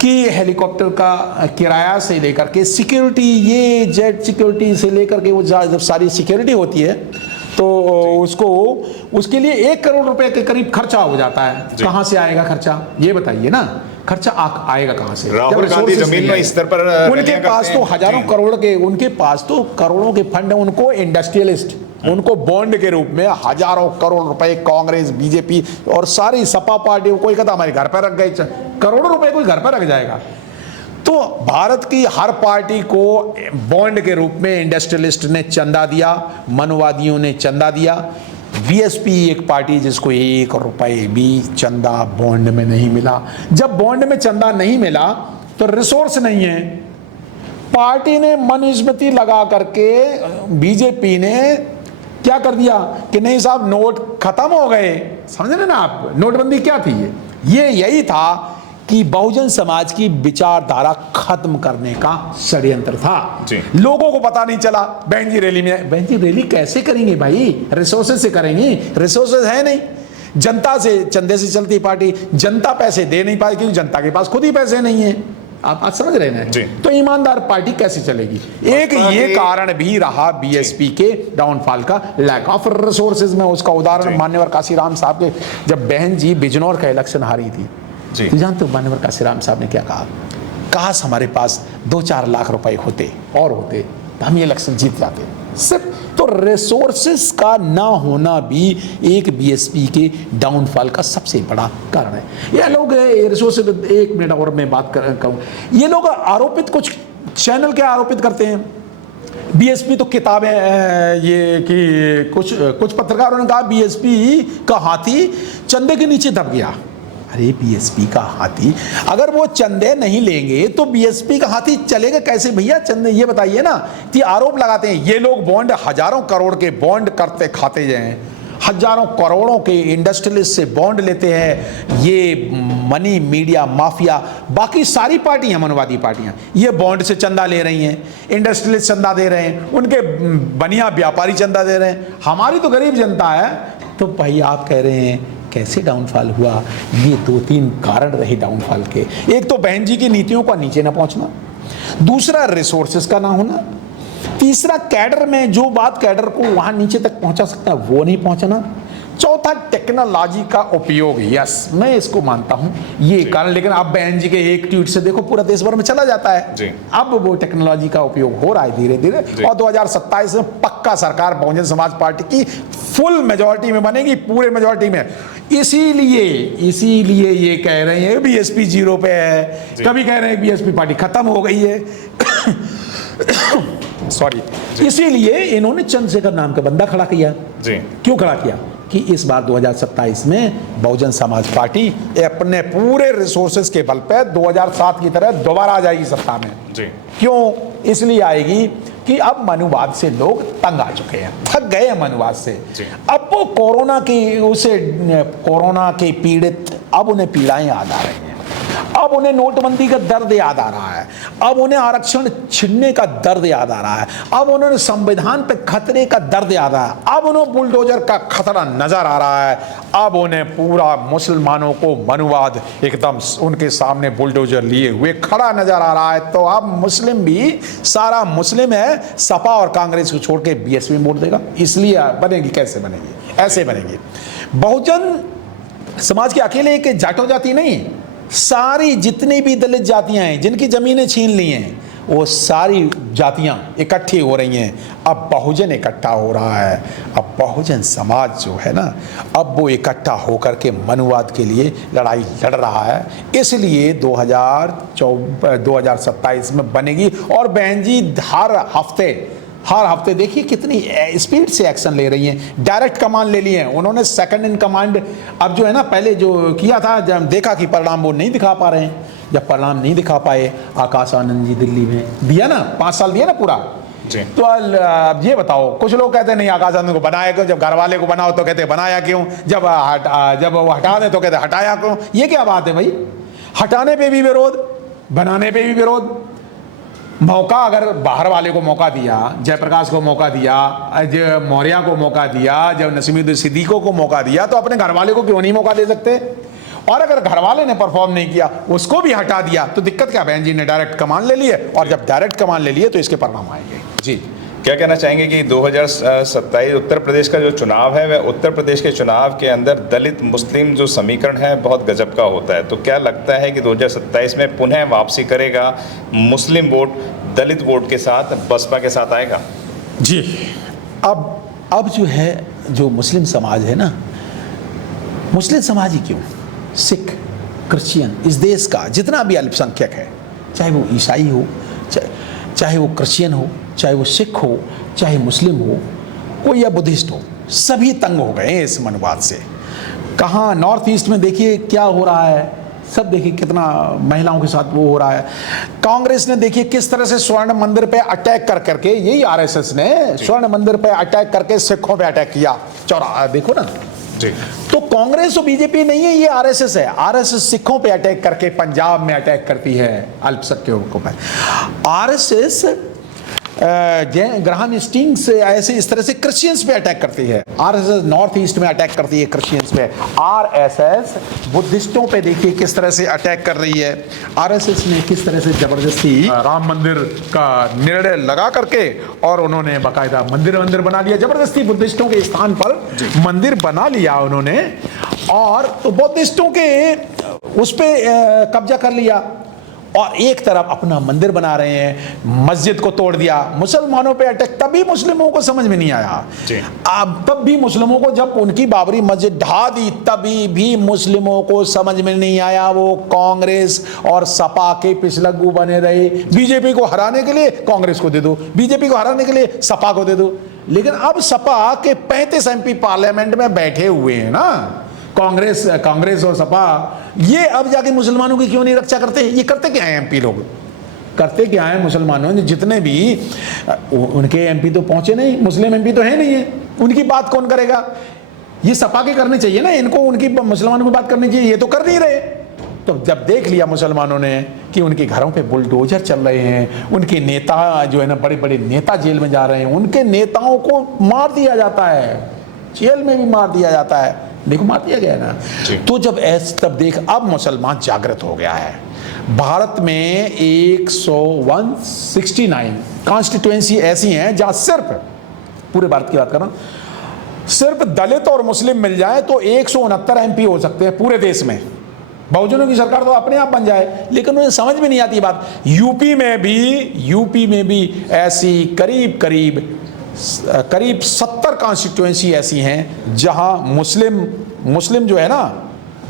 कि हेलीकॉप्टर का किराया से लेकर के सिक्योरिटी, ये जेट सिक्योरिटी से लेकर के वो जब सारी सिक्योरिटी होती है तो उसके लिए 1 करोड़ रुपए के करीब खर्चा हो जाता है। कहाँ से आएगा खर्चा, ये बताइए ना। खर्चा आएगा कहाँ से? राहुल गांधी जमीन में इस स्तर पर उनके पास तो हजारों करोड़ के, उनके पास तो करोड़ों के फंड है। उनको इंडस्ट्रियलिस्ट, उनको बॉन्ड के रूप में हजारों करोड़ रुपए कांग्रेस, बीजेपी और सारी सपा पार्टी, कोई कहता हमारे घर पर रख गए, करोड़ों रुपए कोई घर पर रख जाएगा। तो भारत की हर पार्टी को बॉन्ड के रूप में इंडस्ट्रियलिस्ट ने चंदा दिया, मनोवादियों ने चंदा दिया। बीएसपी एक पार्टी जिसको 1 रुपए भी चंदा बॉन्ड में नहीं मिला। जब बॉन्ड में चंदा नहीं मिला तो रिसोर्स नहीं है। पार्टी ने मनुस्मृति लगा करके, बीजेपी ने क्या कर दिया कि नहीं साहब नोट खत्म हो गए। समझ रहे ना आप, नोटबंदी क्या थी? ये यही था कि बहुजन समाज की विचारधारा खत्म करने का षड्यंत्र था। लोगों को पता नहीं चला। बहन जी रैली में, बहन जी रैली कैसे करेंगे भाई? रिसोर्सेज से करेंगे, रिसोर्सेज है नहीं। जनता से, चंदे से चलती पार्टी, जनता पैसे दे नहीं पाई क्योंकि जनता के पास खुद ही पैसे नहीं है। आप आज समझ रहे हैं? तो ईमानदार पार्टी कैसे चलेगी? एक ये कारण भी रहा बीएसपी के डाउनफॉल का, लैक ऑफ रिसोर्सेज में। उसका उदाहरण मान्यवर काशीराम साहब के, जब बहन जी बिजनौर का इलेक्शन हारी थी, तो जानते हो मान्यवर काशीराम साहब ने क्या कहा? काश हमारे पास 2-4 लाख रुपए होते तो हम ये इलेक्शन जीत जाते। सिर्फ तो रिसोर्सेस का ना होना भी एक बीएसपी के डाउनफॉल का सबसे बड़ा कारण है। ये लोग रिसोर्सेस, 1 मिनट और मैं बात कहूँ, ये लोग आरोपित, कुछ चैनल के आरोपित करते हैं बीएसपी तो किताबें, ये कि कुछ पत्रकारों ने कहा बीएसपी का हाथी चंदे के नीचे दब गया। अरे बीएसपी का हाथी, अगर वो चंदे नहीं लेंगे तो बीएसपी का हाथी चलेगा कैसे भैया? चंदे, ये बताइए ना। तो आरोप लगाते हैं ये लोग, बॉन्ड, हजारों करोड़ के बॉन्ड करते खाते जाए, हजारों करोड़ों के इंडस्ट्रियलिस्ट से बॉन्ड लेते हैं ये मनी मीडिया माफिया। बाकी सारी पार्टियां, मनवादी पार्टियां, ये बॉन्ड से चंदा ले रही हैं, इंडस्ट्रियलिस्ट चंदा दे रहे हैं, उनके बनिया व्यापारी चंदा दे रहे हैं। हमारी तो गरीब जनता है। तो भाई आप कह रहे हैं कैसे डाउनफॉल हुआ? ये 2-3 कारण रहे डाउनफॉल के। एक तो बहन जी की नीतियों का नीचे ना पहुंचना, दूसरा रिसोर्सेस का ना होना, तीसरा कैडर में जो बात कैडर को वहां नीचे तक पहुंचा सकता है वो नहीं पहुंचना, चौथा टेक्नोलॉजी का उपयोग। यस, मैं इसको मानता हूं ये कारण, लेकिन आप बहन जी के एक ट्वीट से देखो पूरा देश भर में चला जाता है। अब वो टेक्नोलॉजी का उपयोग हो रहा है धीरे धीरे, और 2027 में पक्का सरकार बहुजन समाज पार्टी की फुल मेजॉरिटी में बनेगी, पूरे मेजॉरिटी में। इसीलिए ये कह रहे हैं बीएसपी 0 पे है, कभी कह रहे हैं बीएसपी पार्टी खत्म हो गई है। सॉरी, इसीलिए इन्होंने चंद्रशेखर नाम का बंदा खड़ा किया। क्यों खड़ा किया? कि इस बार 2027 में बहुजन समाज पार्टी अपने पूरे रिसोर्सेज के बल पे 2007 की तरह दोबारा आ जाएगी सत्ता में। क्यों? इसलिए आएगी कि अब मनुवाद से लोग तंग आ चुके हैं, थक गए हैं मनुवाद से। अब वो कोरोना के पीड़ित, अब उन्हें पीड़ाएं याद आ रही हैं। अब उन्हें नोटबंदी का दर्द याद आ रहा है, अब उन्हें आरक्षण छिनने का दर्द याद आ रहा है, अब उन्हें संविधान पे खतरे का दर्द याद आ रहा है, अब उन्हें बुलडोजर का खतरा नजर आ रहा है, अब उन्हें पूरा मुसलमानों को मनुवाद एकदम उनके सामने बुलडोजर लिए हुए खड़ा नजर आ रहा है। तो अब मुस्लिम भी सारा मुस्लिम है, सपा और कांग्रेस को छोड़ के बीएसपी में वोट देगा। इसलिए बनेगी, कैसे बनेगी? ऐसे बनेगी। बहुजन समाज के अकेले एक जाटो जाति नहीं, सारी जितनी भी दलित जातियां हैं जिनकी जमीनें छीन ली हैं, वो सारी जातियां इकट्ठी हो रही हैं। अब बहुजन इकट्ठा हो रहा है। अब बहुजन समाज जो है ना, अब वो इकट्ठा होकर के मनुवाद के लिए लड़ाई लड़ रहा है। इसलिए 2027 में बनेगी। और बहन जी हर हफ्ते देखिए कितनी स्पीड से एक्शन ले रही हैं। डायरेक्ट कमांड ले लिए हैं उन्होंने, सेकंड इन कमांड। अब जो है ना, पहले जो किया था, जब देखा कि परिणाम वो नहीं दिखा पा रहे हैं, जब परिणाम नहीं दिखा पाए, आकाश आनंद जी दिल्ली में दिया ना, 5 साल दिया ना पूरा जी। तो अब ये बताओ, कुछ लोग कहते हैं नहीं आकाश आनंद को बनाया क्यों, जब घर वाले को बनाओ तो कहते बनाया क्यों, जब वो हटा दें तो कहते हटाया क्यों। ये क्या बात है भाई? हटाने पे भी विरोध, बनाने पे भी विरोध। मौका अगर बाहर वाले को मौका दिया, जयप्रकाश को मौका दिया, जय मौर्य को मौका दिया, जब नसीमुद्दीन सिद्दीकी को मौका दिया, तो अपने घर वाले को क्यों नहीं मौका दे सकते? और अगर घर वाले ने परफॉर्म नहीं किया, उसको भी हटा दिया, तो दिक्कत क्या? बहन जी ने डायरेक्ट कमान ले लिए, और जब डायरेक्ट कमान ले लिए तो इसके परिणाम आएंगे। जी क्या कहना चाहेंगे कि 2027 उत्तर प्रदेश का जो चुनाव है, वह उत्तर प्रदेश के चुनाव के अंदर दलित मुस्लिम जो समीकरण है बहुत गजब का होता है। तो क्या लगता है कि 2027 में पुनः वापसी करेगा मुस्लिम वोट दलित वोट के साथ, बसपा के साथ आएगा? जी, अब जो है, जो मुस्लिम समाज है ना, मुस्लिम समाज ही क्यों, सिख, क्रिश्चियन, इस देश का जितना भी अल्पसंख्यक है, चाहे वो ईसाई हो, चाहे वो क्रिश्चियन हो, चाहे वो सिख हो, चाहे मुस्लिम हो, कोई या बुद्धिस्ट हो, सभी तंग हो गए इस मनुवाद से। कहाँ नॉर्थ ईस्ट में देखिए क्या हो रहा है, सब देखिए कितना महिलाओं के साथ वो हो रहा है। कांग्रेस ने देखिए किस तरह से स्वर्ण मंदिर पे अटैक कर करके, यही आरएसएस ने स्वर्ण मंदिर पे अटैक करके सिखों पे अटैक किया, देखो ना जी। तो कांग्रेस और बीजेपी नहीं है, ये आरएसएस है। आरएसएस सिखों पे अटैक करके पंजाब में अटैक करती है अल्पसंख्यकों पे। आरएसएस ग्रहण स्टिंग्स से ऐसे इस तरह से क्रिश्चियंस पे अटैक करती है। आरएसएस नॉर्थ ईस्ट में अटैक करती है क्रिश्चियंस पे। आरएसएस बुद्धिस्टों पे देखिए किस तरह से अटैक कर रही है। आरएसएस ने किस तरह से जबरदस्ती राम मंदिर का निर्णय लगा करके, और उन्होंने बाकायदा मंदिर बना लिया, जबरदस्ती बुद्धिस्टों के स्थान पर मंदिर बना लिया उन्होंने, और तो बुद्धिस्टों के उस पे कब्जा कर लिया, और एक तरफ अपना मंदिर बना रहे हैं, मस्जिद को तोड़ दिया, मुसलमानों पे अटैक। तभी मुस्लिमों को समझ में नहीं आया। अब तब भी मुस्लिमों को, जब उनकी बाबरी मस्जिद ढा दी, तभी भी मुस्लिमों को समझ में नहीं आया। वो कांग्रेस और सपा के पिछलग्गू बने रहे। बीजेपी को हराने के लिए कांग्रेस को दे दो, बीजेपी को हराने के लिए सपा को दे दो। लेकिन अब सपा के 35 एमपी पार्लियामेंट में बैठे हुए हैं ना, कांग्रेस और सपा, ये अब जाके मुसलमानों की क्यों नहीं रक्षा करते? ये करते क्या है एमपी लोग? करते क्या है मुसलमानों ने? जितने भी उनके एमपी तो पहुंचे नहीं, मुस्लिम एमपी तो है नहीं है, उनकी बात कौन करेगा? ये सपा के करने चाहिए ना, इनको उनकी मुसलमानों की बात करनी चाहिए, ये तो कर नहीं रहे। तो जब देख लिया मुसलमानों ने कि उनके घरों पे बुलडोजर चल रहे हैं, उनके नेता जो है ना, बड़े बड़े नेता जेल में जा रहे हैं, उनके नेताओं को मार दिया जाता है, जेल में भी मार दिया जाता है, देखो मार दिया गया ना। तो जब तब देख, अब मुसलमान जागृत हो गया है। भारत में 169 कॉन्स्टिट्यूएंसी ऐसी हैं जहां सिर्फ, पूरे भारत की बात कर रहा हूं, सिर्फ दलित और मुस्लिम मिल जाए तो 169 एमपी हो सकते हैं पूरे देश में। बहुजनों की सरकार तो अपने आप बन जाए, लेकिन उन्हें समझ में नहीं आती बात। यूपी में भी ऐसी करीब 70 कॉन्स्टिट्यूएंसी ऐसी हैं जहां मुस्लिम जो है ना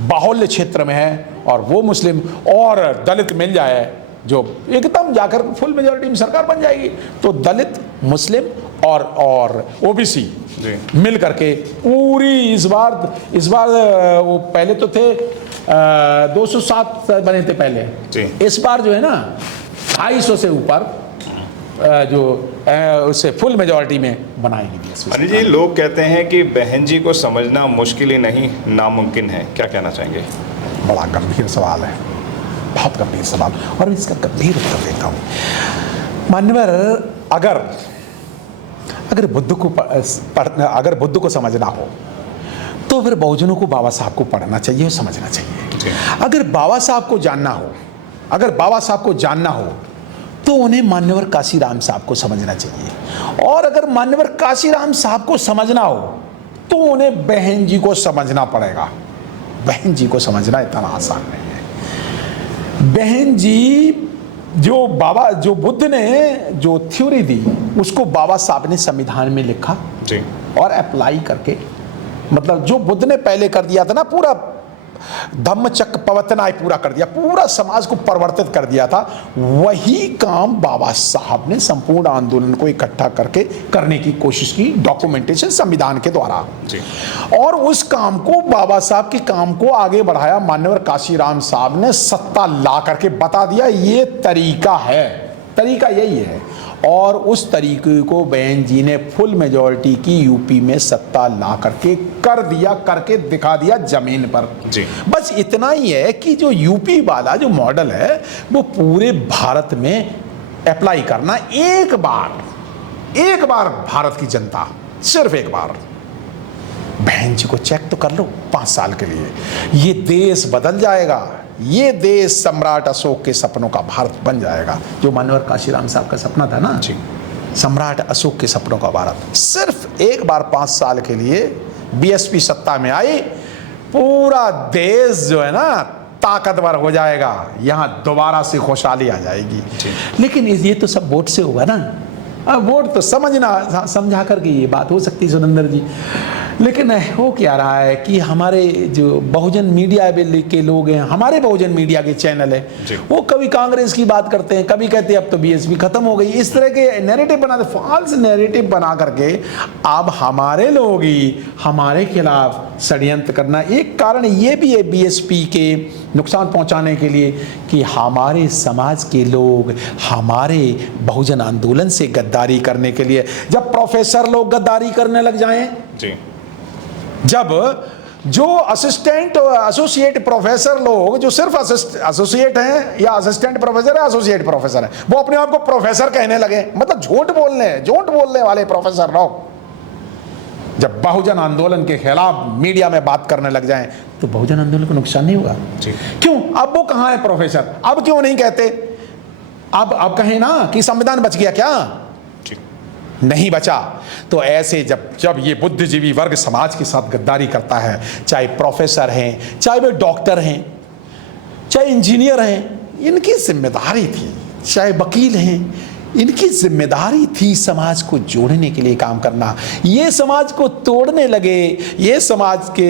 बाहुल्य क्षेत्र में है, और वो मुस्लिम और दलित मिल जाए जो एकदम जाकर फुल मेजॉरिटी में सरकार बन जाएगी। तो दलित, मुस्लिम और ओबीसी मिल करके पूरी इस बार वो पहले तो थे 207 बने थे पहले, इस बार जो है ना 250 से ऊपर जो उससे फुल मेजॉरिटी में बनाएंगे। अनिल जी, लोग कहते हैं कि बहन जी को समझना मुश्किल ही नहीं नामुमकिन है, क्या कहना चाहेंगे? बड़ा गंभीर सवाल है, बहुत गंभीर सवाल, और मैं इसका गंभीर उत्तर देता हूँ। मान्यवर, अगर बुद्ध को समझना हो तो फिर बहुजनों को बाबा साहब को पढ़ना चाहिए और समझना चाहिए। अगर बाबा साहब को जानना हो तो उन्हें मान्यवर काशीराम साहब को समझना चाहिए, और अगर मान्यवर काशीराम साहब को समझना हो तो उन्हें बहन जी को समझना पड़ेगा। बहन जी को समझना इतना आसान नहीं है। बहन जी जो बुद्ध ने जो थ्योरी दी उसको बाबा साहब ने संविधान में लिखा जी, और अप्लाई करके, मतलब जो बुद्ध ने पहले कर दिया था ना, पूरा धम्मचक्र प्रवर्तनाय पूरा कर दिया, पूरा समाज को परिवर्तित कर दिया था, वही काम बाबा साहब ने संपूर्ण आंदोलन को इकट्ठा करके करने की कोशिश की, डॉक्यूमेंटेशन संविधान के द्वारा जी। और उस काम को, बाबा साहब के काम को आगे बढ़ाया मान्यवर काशीराम साहब ने, सत्ता ला करके बता दिया ये तरीका है, तरीका यही है। और उस तरीके को बहन जी ने फुल मेजॉरिटी की यूपी में सत्ता ला करके कर दिया, करके दिखा दिया जमीन पर जी। बस इतना ही है कि जो यूपी वाला जो मॉडल है वो पूरे भारत में अप्लाई करना। एक बार भारत की जनता, सिर्फ एक बार बहन जी को चेक तो कर लो 5 साल के लिए, ये देश बदल जाएगा। ये देश सम्राट अशोक के सपनों का भारत बन जाएगा, जो मान्यवर काशीराम साहब का सपना था ना जी, सम्राट अशोक के सपनों का भारत। सिर्फ एक बार 5 साल के लिए बीएसपी सत्ता में आई, पूरा देश जो है ना ताकतवर हो जाएगा, यहाँ दोबारा से खुशहाली आ जाएगी। लेकिन ये तो सब वोट से होगा ना। अब वोट तो समझा करके ये बात हो सकती है सुरेंद्र जी, लेकिन हो क्या रहा है कि हमारे जो बहुजन मीडिया के लोग हैं, हमारे बहुजन मीडिया के चैनल है, वो कभी कांग्रेस की बात करते हैं, कभी कहते हैं अब तो बीएसपी खत्म हो गई। इस तरह के नैरेटिव बनाते, फॉल्स नैरेटिव बना करके अब हमारे लोग ही हमारे खिलाफ षड्यंत्र करना। एक कारण ये भी है बीएसपी के नुकसान पहुंचाने के लिए कि हमारे समाज के लोग हमारे बहुजन आंदोलन से गद्दारी करने के लिए, जब प्रोफेसर लोग गद्दारी करने लग जाएं जी, जब जो एसोसिएट प्रोफेसर लोग जो सिर्फ एसोसिएट हैं या असिस्टेंट प्रोफेसर है, एसोसिएट प्रोफेसर है, वो अपने आप को प्रोफेसर कहने लगे, मतलब झूठ बोलने वाले प्रोफेसर लोग जब बहुजन आंदोलन के खिलाफ मीडिया में बात करने लग जाएं तो बहुजन आंदोलन को नुकसान नहीं होगा। क्यों? अब वो कहां है प्रोफेसर? अब क्यों नहीं कहते? अब कहें ना कि संविधान बच गया क्या? नहीं बचा। तो ऐसे जब ये बुद्धिजीवी वर्ग समाज के साथ गद्दारी करता है, चाहे प्रोफेसर हैं, चाहे वे डॉक्टर हैं, चाहे इंजीनियर हैं, इनकी जिम्मेदारी थी, चाहे वकील हैं, इनकी जिम्मेदारी थी समाज को जोड़ने के लिए काम करना। ये समाज को तोड़ने लगे, ये समाज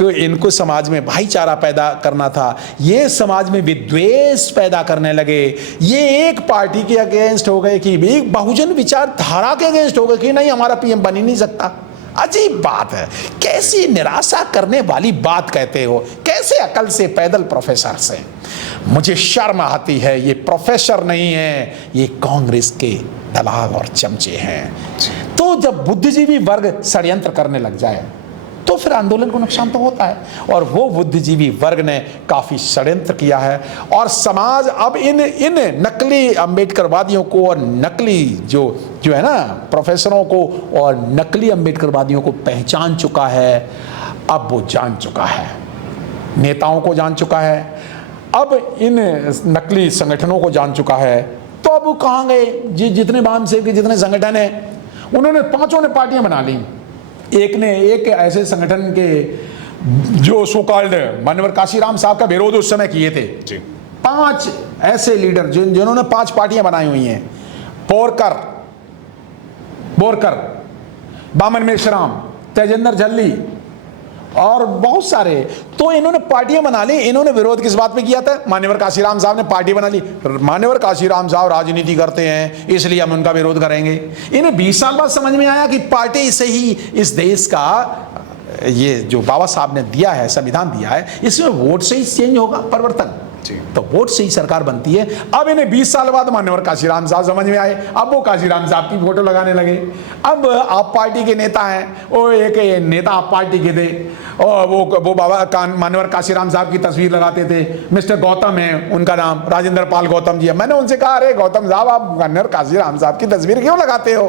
इनको समाज में भाईचारा पैदा करना था, ये समाज में विद्वेष पैदा करने लगे, ये एक पार्टी के अगेंस्ट हो गए कि एक बहुजन विचारधारा के अगेंस्ट हो गए कि नहीं हमारा पीएम बन ही नहीं सकता। अजीब बात है, कैसी निराशा करने वाली बात कहते हो, कैसे अकल से पैदल प्रोफेसर से। मुझे शर्म आती है, ये प्रोफेसर नहीं है, ये कांग्रेस के दलाल और चमचे हैं। तो जब बुद्धिजीवी वर्ग षड्यंत्र करने लग जाए तो फिर आंदोलन को नुकसान तो होता है, और वो बुद्धिजीवी वर्ग ने काफी षड्यंत्र किया है। और समाज अब इन नकली अम्बेडकरवादियों को और नकली जो है ना प्रोफेसरों को और नकली अम्बेडकरवादियों को पहचान चुका है। अब वो जान चुका है, नेताओं को जान चुका है, अब इन नकली संगठनों को जान चुका है। तो अब वो कहाँ गए? जितने बाम सेव के जितने संगठन हैं, उन्होंने 5 ने पार्टियां बना ली। एक ऐसे संगठन के जो सो कॉल्ड मान्यवर काशीराम साहब का विरोध उस समय किए थे जी। 5 ऐसे लीडर जिन्होंने 5 पार्टियां बनाई हुई हैं, बोरकर, बामन मेश्राम, तेजेंद्र झल्ली और बहुत सारे। तो इन्होंने पार्टियां बना ली। इन्होंने विरोध किस बात पे किया था? मान्यवर काशीराम साहब ने पार्टी बना ली, मान्यवर काशीराम साहब राजनीति करते हैं इसलिए हम उनका विरोध करेंगे। इन्हें 20 साल बाद समझ में आया कि पार्टी से ही इस देश का ये जो बाबा साहब ने दिया है, संविधान दिया है, इसमें वोट से ही चेंज होगा, परिवर्तन। तो वोट से ही सरकार बनती है। अब इन्हें 20 साल बाद मान्यवर काशीराम साहब समझ में आए, अब वो काशीराम साहब की फोटो लगाने लगे। अब आप पार्टी के नेता हैं, वो एक नेता आप पार्टी के थे और वो बाबा मान्यवर काशीराम साहब की तस्वीर लगाते थे। मिस्टर गौतम है उनका नाम, राजेंद्र पाल गौतम जी है। मैंने उनसे कहा, अरे गौतम साहब आप मान्यवर काशीराम साहब की तस्वीर क्यों लगाते हो?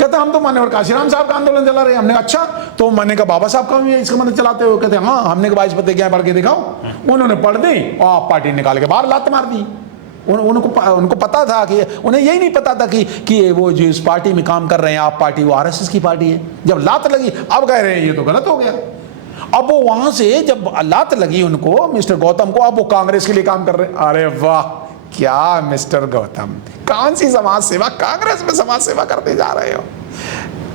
कहते हम तो मान्यवर काशीराम साहब का आंदोलन चला रहे हैं। हमने कहा अच्छा, तो मैंने कहा बाबा साहब का भी इसका मतलब चलाते हो? कहते हाँ, हमने 22 प्रतिज्ञाएं पढ़ के दिखाओ। उन्होंने पढ़ दी और आप पार्टी निकाल के बाहर लात मार दी। उनको पता था कि, उन्हें यही नहीं पता था कि वो जो इस पार्टी में काम कर रहे हैं आप पार्टी, वो आरएसएस की पार्टी है। जब लात लगी अब कह रहे हैं ये तो गलत हो गया। अब वो वहां से जब लात लगी उनको, मिस्टर गौतम को, अब वो कांग्रेस के लिए काम कर रहे हैं। अरे वाह, क्या मिस्टर गौतम, कौन सी समाज सेवा, कांग्रेस में समाज सेवा करते जा रहे हो?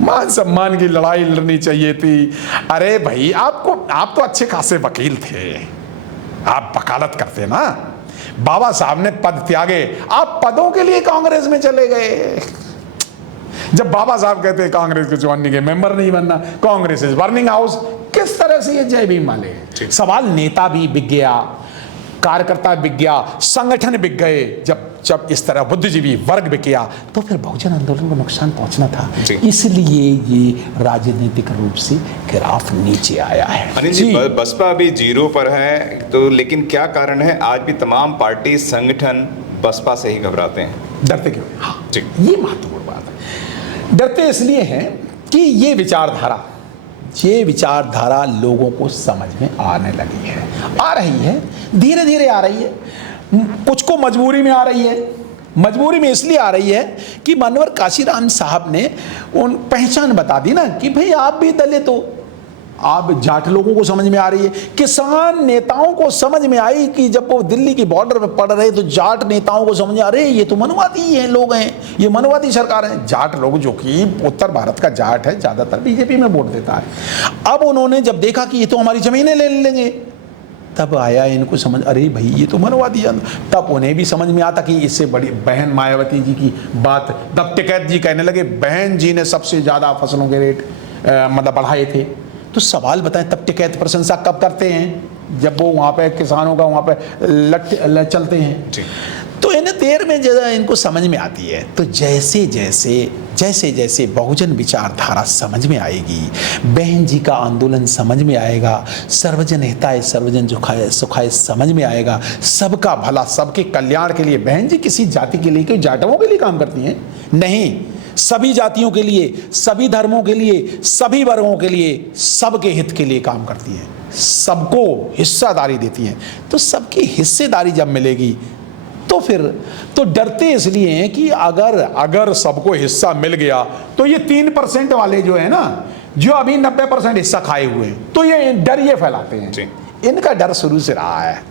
मान सम्मान की लड़ाई लड़नी चाहिए थी। अरे भाई, आप तो अच्छे खासे वकील थे, आप वकालत करते ना। बाबा साहब ने पद त्यागे, आप पदों के लिए कांग्रेस में चले गए। जब बाबा साहब कहते कांग्रेस के ज्वाइनिंग के मेंबर नहीं बनना, कांग्रेस इज बर्निंग हाउस, किस तरह से ये जय भीम वाले? सवाल नेता भी बिक गया, कार्यकर्ता बिक गया, संगठन बिक गए। जब इस तरह बुद्धिजीवी वर्ग बिक गया तो फिर बहुजन आंदोलन को नुकसान पहुंचना था। इसलिए ये राजनीतिक रूप से ग्राफ नीचे आया है। अनिल जी, बसपा अभी 0 पर है, तो लेकिन क्या कारण है आज भी तमाम पार्टी संगठन बसपा से ही घबराते हैं? डरते क्यों? हाँ जी, ये महत्वपूर्ण बात है। डरते इसलिए हैं कि ये विचारधारा लोगों को समझ में आने लगी है, आ रही है, धीरे धीरे आ रही है। कुछ को मजबूरी में आ रही है। मजबूरी में इसलिए आ रही है कि मान्यवर काशीराम साहब ने उन पहचान बता दी ना कि भाई आप भी दलित हो। आप जाट लोगों को समझ में आ रही है, किसान नेताओं को समझ में आई कि जब वो दिल्ली की बॉर्डर पे पड़ रहे तो जाट नेताओं को समझ आ रहे ये तो मनवादी हैं लोग हैं, ये मनवादी सरकार है। जाट लोग, जो कि उत्तर भारत का जाट है, ज्यादातर बीजेपी में वोट देता है। अब उन्होंने जब देखा कि ये तो हमारी जमीनें ले लेंगे, तब आया इनको समझ, अरे भाई ये तो मनवादी है। तब उन्हें भी समझ में आता कि इससे बड़ी बहन मायावती जी की बात, तब टिकैत जी कहने लगे बहन जी ने सबसे ज्यादा फसलों के रेट मतलब बढ़ाए थे। तो सवाल बताएं, तब टिकैत प्रशंसा कब करते हैं? जब वो वहाँ पे किसानों का वहाँ पे चलते हैं। तो इन्हें देर में ज़्यादा इनको समझ में आती है। तो जैसे जैसे बहुजन विचारधारा समझ में आएगी, बहन जी का आंदोलन समझ में आएगा, सर्वजन हिताय सर्वजन सुखाय समझ में आएगा, सबका भला सबके कल्याण के लिए। बहन जी किसी जाति के लिए, कोई जाटवों के लिए काम करती हैं? नहीं, सभी जातियों के लिए, सभी धर्मों के लिए, सभी वर्गों के लिए, सबके हित के लिए काम करती हैं, सबको हिस्सेदारी देती हैं। तो सबकी हिस्सेदारी जब मिलेगी तो फिर तो डरते इसलिए हैं कि अगर सबको हिस्सा मिल गया तो ये 3% वाले जो है ना, जो अभी 90% हिस्सा खाए हुए हैं, तो ये डर ये फैलाते हैं। इनका डर शुरू से रहा है,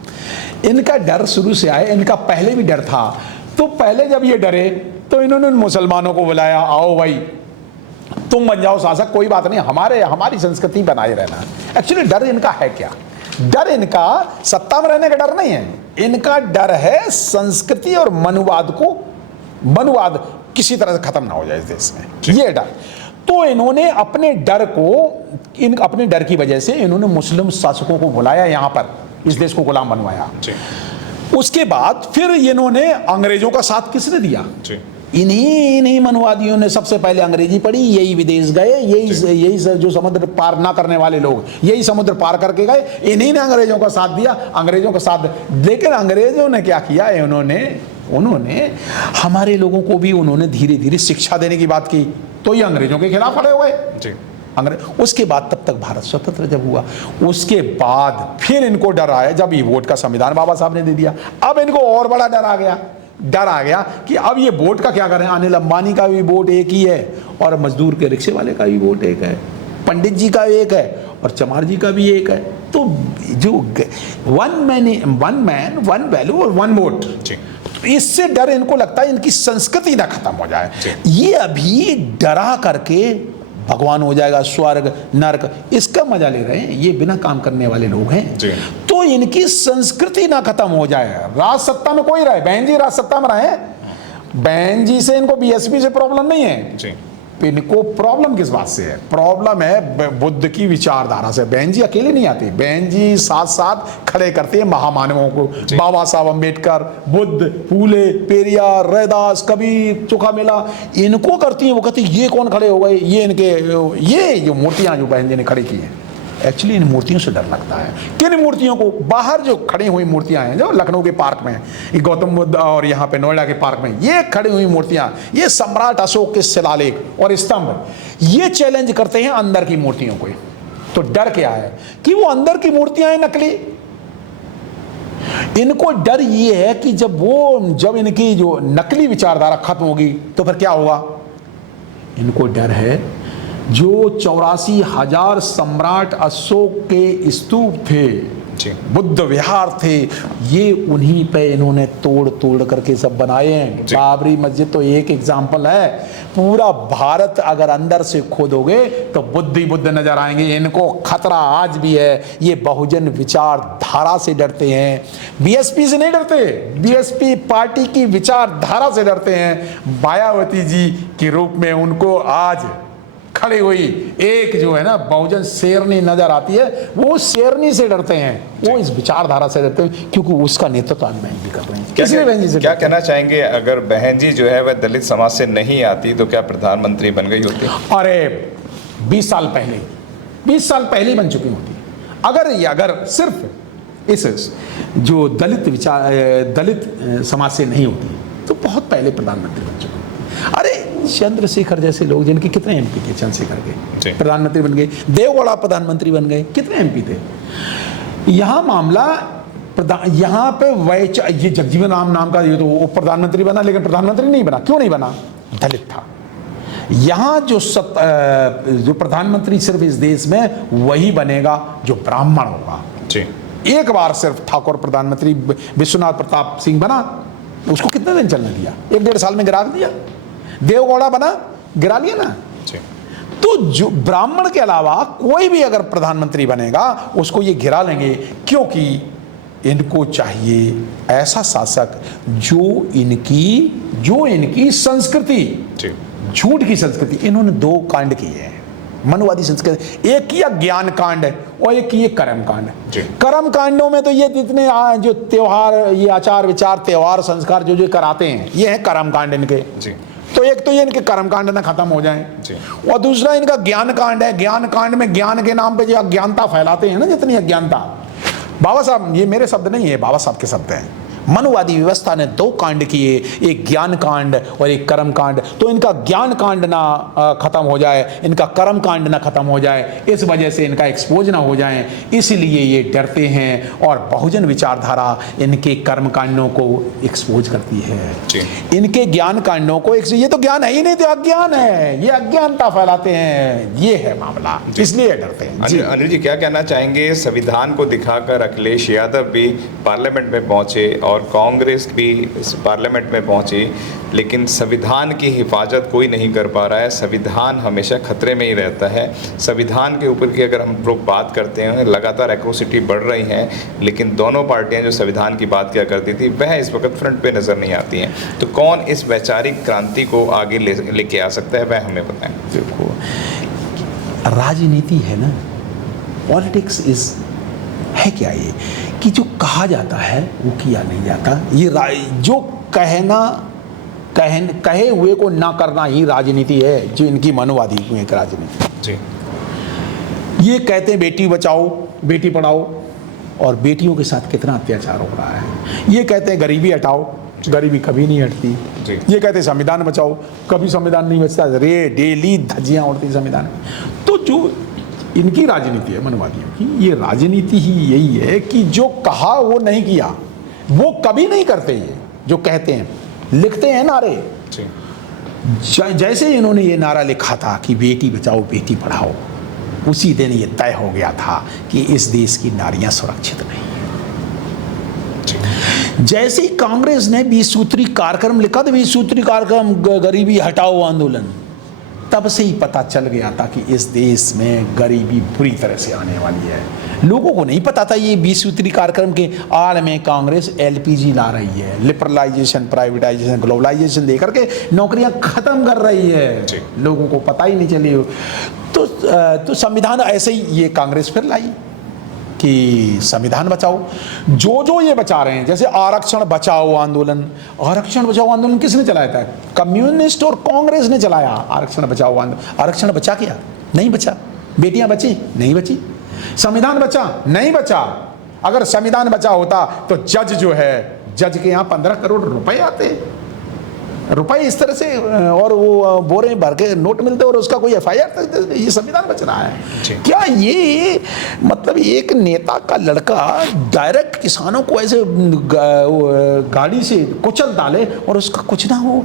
इनका डर शुरू से आया, इनका पहले भी डर था। तो पहले जब ये डरे तो इन्होंने मुसलमानों को बुलाया, आओ भाई तुम बन जाओ शासक, कोई बात नहीं, हमारी संस्कृति बनाए रहना। एक्चुअली डर इनका है क्या? डर इनका सत्ता में रहने का डर नहीं है, इनका डर है संस्कृति और मनुवाद किसी तरह से खत्म ना हो जाए इस देश में, ये डर। तो इन्होंने अपने डर की वजह से इन्होंने मुस्लिम शासकों को बुलाया, यहाँ पर इस देश को गुलाम बनवाया। उसके बाद फिर इन्होंने अंग्रेजों का साथ किसने दिया? इन्हीं मनवादियों ने सबसे पहले अंग्रेजी पढ़ी, यही विदेश गए, यही जो समुद्र पार ना करने वाले लोग, यही समुद्र पार करके गए, इन्हीं ने अंग्रेजों का साथ दिया, अंग्रेजों का साथ। लेकिन अंग्रेजों ने क्या किया? उन्होंने हमारे लोगों को भी उन्होंने धीरे धीरे शिक्षा देने की बात की, तो ये अंग्रेजों के खिलाफ खड़े हुए। उसके बाद तब तक भारत स्वतंत्र जब हुआ, उसके बाद फिर इनको डर आया जब ये वोट का संविधान बाबा साहब ने दे दिया। अब इनको और बड़ा डर आ गया कि अब ये वोट का क्या करें? अनिल अंबानी का भी वोट एक ही है और मजदूर के रिक्शे वाले का भी वोट एक है, पंडित जी का एक है और चमार जी का भी एक है। तो जो वन मैन वन वैल्यू और वन वोट, इससे डर इनको लगता है इनकी संस्कृति ना खत्म हो जाए। ये अभी डरा करके भगवान हो जाएगा, स्वर्ग नरक, इसका मजा ले रहे हैं। ये बिना काम करने वाले लोग हैं। तो इनकी संस्कृति ना खत्म हो जाए। राज सत्ता में कोई रहे, बहन जी राज सत्ता में रहे, बहन जी से इनको बीएसपी से प्रॉब्लम नहीं है, इनको प्रॉब्लम किस बात से है? प्रॉब्लम है बुद्ध की विचारधारा से। बहन जी अकेले नहीं आती, बहन जी साथ साथ खड़े करते हैं महामानवों को, बाबा साहब अम्बेडकर, बुद्ध, फूले, पेरियार, रैदास, कबीर, चोखामेला, इनको करती हैं। वो कहती ये कौन खड़े हो गए, ये इनके, ये जो मूर्तियां जो बहन जी ने खड़ी की हैं, एक्चुअली इन मूर्तियों से डर लगता है। किन मूर्तियों को? बाहर जो खड़ी हुई मूर्तियां हैं, जो लखनऊ के पार्क में, गौतम बुद्ध, और यहाँ पे नोएडा के पार्क में ये खड़ी हुई मूर्तियां, ये सम्राट अशोक के शिलालेख और स्तंभ, ये चैलेंज करते हैं अंदर की मूर्तियों को। तो डर क्या है कि वो अंदर की मूर्तियां हैं नकली। इनको डर ये है कि जब इनकी जो नकली विचारधारा खत्म होगी तो फिर क्या होगा? इनको डर है जो 84,000 सम्राट अशोक के स्तूप थे, बुद्ध विहार थे, ये उन्हीं पे इन्होंने तोड़ तोड़ करके सब बनाए हैं। बाबरी मस्जिद तो एक एग्जाम्पल है। पूरा भारत अगर अंदर से खोदोगे तो बुद्ध ही बुद्ध नजर आएंगे। इनको खतरा आज भी है। ये बहुजन विचारधारा से डरते हैं, बीएसपी से नहीं डरते। बीएसपी पार्टी की विचारधारा से डरते हैं। मायावती जी के रूप में उनको आज खड़ी हुई एक जो है ना बहुजन शेरनी नजर आती है, वो शेरनी से डरते हैं, वो इस विचारधारा से डरते हैं, क्योंकि उसका नेतृत्व आज बहन जी कर रहे हैं। बहन जी से क्या कहना चाहेंगे, अगर बहन जी जो है वह दलित समाज से नहीं आती तो क्या प्रधानमंत्री बन गई होती? अरे 20 साल पहले बन चुकी होती। अगर सिर्फ इस जो दलित समाज से नहीं होती तो बहुत पहले प्रधानमंत्री बन चुके। अरे चंद्रशेखर जैसे लोग, जिनके कितने एमपी थे, चंद्रशेखर के प्रधानमंत्री बन गए, देवगौड़ा प्रधानमंत्री बन गए, कितने एमपी थे। यहाँ मामला यहाँ पे ये जगजीवन राम नाम का ये तो वो प्रधानमंत्री बना, लेकिन प्रधानमंत्री नहीं बना। क्यों नहीं बना? दलित था। यहाँ जो प्रधानमंत्री सिर्फ इस देश में वही बनेगा जो ब्राह्मण होगा। एक बार सिर्फ ठाकुर प्रधानमंत्री विश्वनाथ प्रताप सिंह बना, उसको कितने दिन चलने दिया? 1-1.5 साल में गिरा दिया। देवगौड़ा बना, गिरा लिया ना। तो जो ब्राह्मण के अलावा कोई भी अगर प्रधानमंत्री बनेगा उसको ये गिरा लेंगे, क्योंकि इनको चाहिए ऐसा शासक जो इनकी संस्कृति, झूठ की संस्कृति। इन्होंने 2 कांड किए हैं मनुवादी संस्कृति। एक किया ज्ञान कांड और एक किए कर्म कांड। कर्म कांडों में तो ये जितने जो त्योहार, ये आचार विचार, त्योहार, संस्कार जो कराते हैं, ये है कर्म कांड इनके। तो एक तो ये इनके कर्म कांड ना खत्म हो जाए, और दूसरा इनका ज्ञान कांड है। ज्ञान कांड में ज्ञान के नाम पे जो अज्ञानता फैलाते हैं ना, जितनी अज्ञानता, बाबा साहब, ये मेरे शब्द नहीं है, बाबा साहब के शब्द हैं। मनुवादी व्यवस्था ने 2 कांड किए, एक ज्ञान कांड और एक कर्म कांड। तो इनका ज्ञान कांड ना खत्म हो जाए, इनका कर्म कांड ना खत्म हो जाए, इस वजह से इनका एक्सपोज ना हो जाए, इसलिए ये डरते हैं। और बहुजन विचारधारा इनके कर्म कांडों को एक्सपोज करती है, इनके ज्ञान कांडों को। ये तो ज्ञान है ही नहीं, तो अज्ञान है, ये अज्ञानता फैलाते हैं, ये है मामला, इसलिए डरते हैं। अनिल जी क्या कहना चाहेंगे? संविधान को दिखाकर अखिलेश यादव भी पार्लियामेंट में पहुंचे और कांग्रेस भी इस पार्लियामेंट में पहुंची, लेकिन संविधान की हिफाजत कोई नहीं कर पा रहा है। संविधान हमेशा खतरे में ही रहता है। संविधान के ऊपर की अगर हम लोग बात करते हैं, लगातार एट्रोसिटी बढ़ रही हैं, लेकिन दोनों पार्टियां जो संविधान की बात किया करती थी वह इस वक्त फ्रंट पे नज़र नहीं आती हैं। तो कौन इस वैचारिक क्रांति को आगे लेके आ सकता है, वह हमें बताएं। देखो, राजनीति है ना, पॉलिटिक्स है क्या ये कि जो कहा जाता है वो किया नहीं जाता। ये जो कहे हुए को ना करना ही राजनीति है, जो इनकी मनुवादी एक राजनीति। ये कहते हैं बेटी बचाओ बेटी पढ़ाओ, और बेटियों के साथ कितना अत्याचार हो रहा है। ये कहते हैं गरीबी हटाओ, गरीबी कभी नहीं हटती। ये कहते हैं संविधान बचाओ, कभी संविधान नहीं बचता, डेली धज्जियां उड़ती संविधान। तो जो इनकी राजनीति है मनवादियों की, ये राजनीति ही यही है कि जो कहा वो नहीं किया, वो कभी नहीं करते। ये जो कहते हैं, लिखते हैं नारे। जैसे इन्होंने ये नारा लिखा था कि बेटी बचाओ बेटी पढ़ाओ, उसी दिन ये तय हो गया था कि इस देश की नारियां सुरक्षित नहीं है। जैसे ही कांग्रेस ने 20 सूत्री कार्यक्रम लिखा था, 20 सूत्री कार्यक्रम गरीबी हटाओ आंदोलन, तब से ही पता चल गया था कि इस देश में गरीबी बुरी तरह से आने वाली है। लोगों को नहीं पता था ये 20 सूत्री कार्यक्रम के आड़ में कांग्रेस एलपीजी ला रही है, लिबरलाइजेशन, प्राइवेटाइजेशन, ग्लोबलाइजेशन देकर के नौकरियां खत्म कर रही है, लोगों को पता ही नहीं चली। तो संविधान ऐसे ही ये कांग्रेस फिर लाई कि संविधान बचाओ। जो ये बचा रहे हैं, जैसे आरक्षण बचाओ आंदोलन, आरक्षण बचाओ आंदोलन किसने चलाया था? कम्युनिस्ट और कांग्रेस ने चलाया आरक्षण बचाओ आंदोलन। आरक्षण बचा क्या? नहीं बचा। बेटियां बची? नहीं बची। संविधान बचा? नहीं बचा। अगर संविधान बचा होता तो जज जो है, जज के यहाँ 15 करोड़ रुपए आते, रुपए इस तरह से, और वो बोरे भर के नोट मिलते और उसका कोई एफआईआर। ये संविधान बच रहा है क्या? ये मतलब एक नेता का लड़का डायरेक्ट किसानों को ऐसे गाड़ी से कुचल डाले और उसका कुछ ना हो?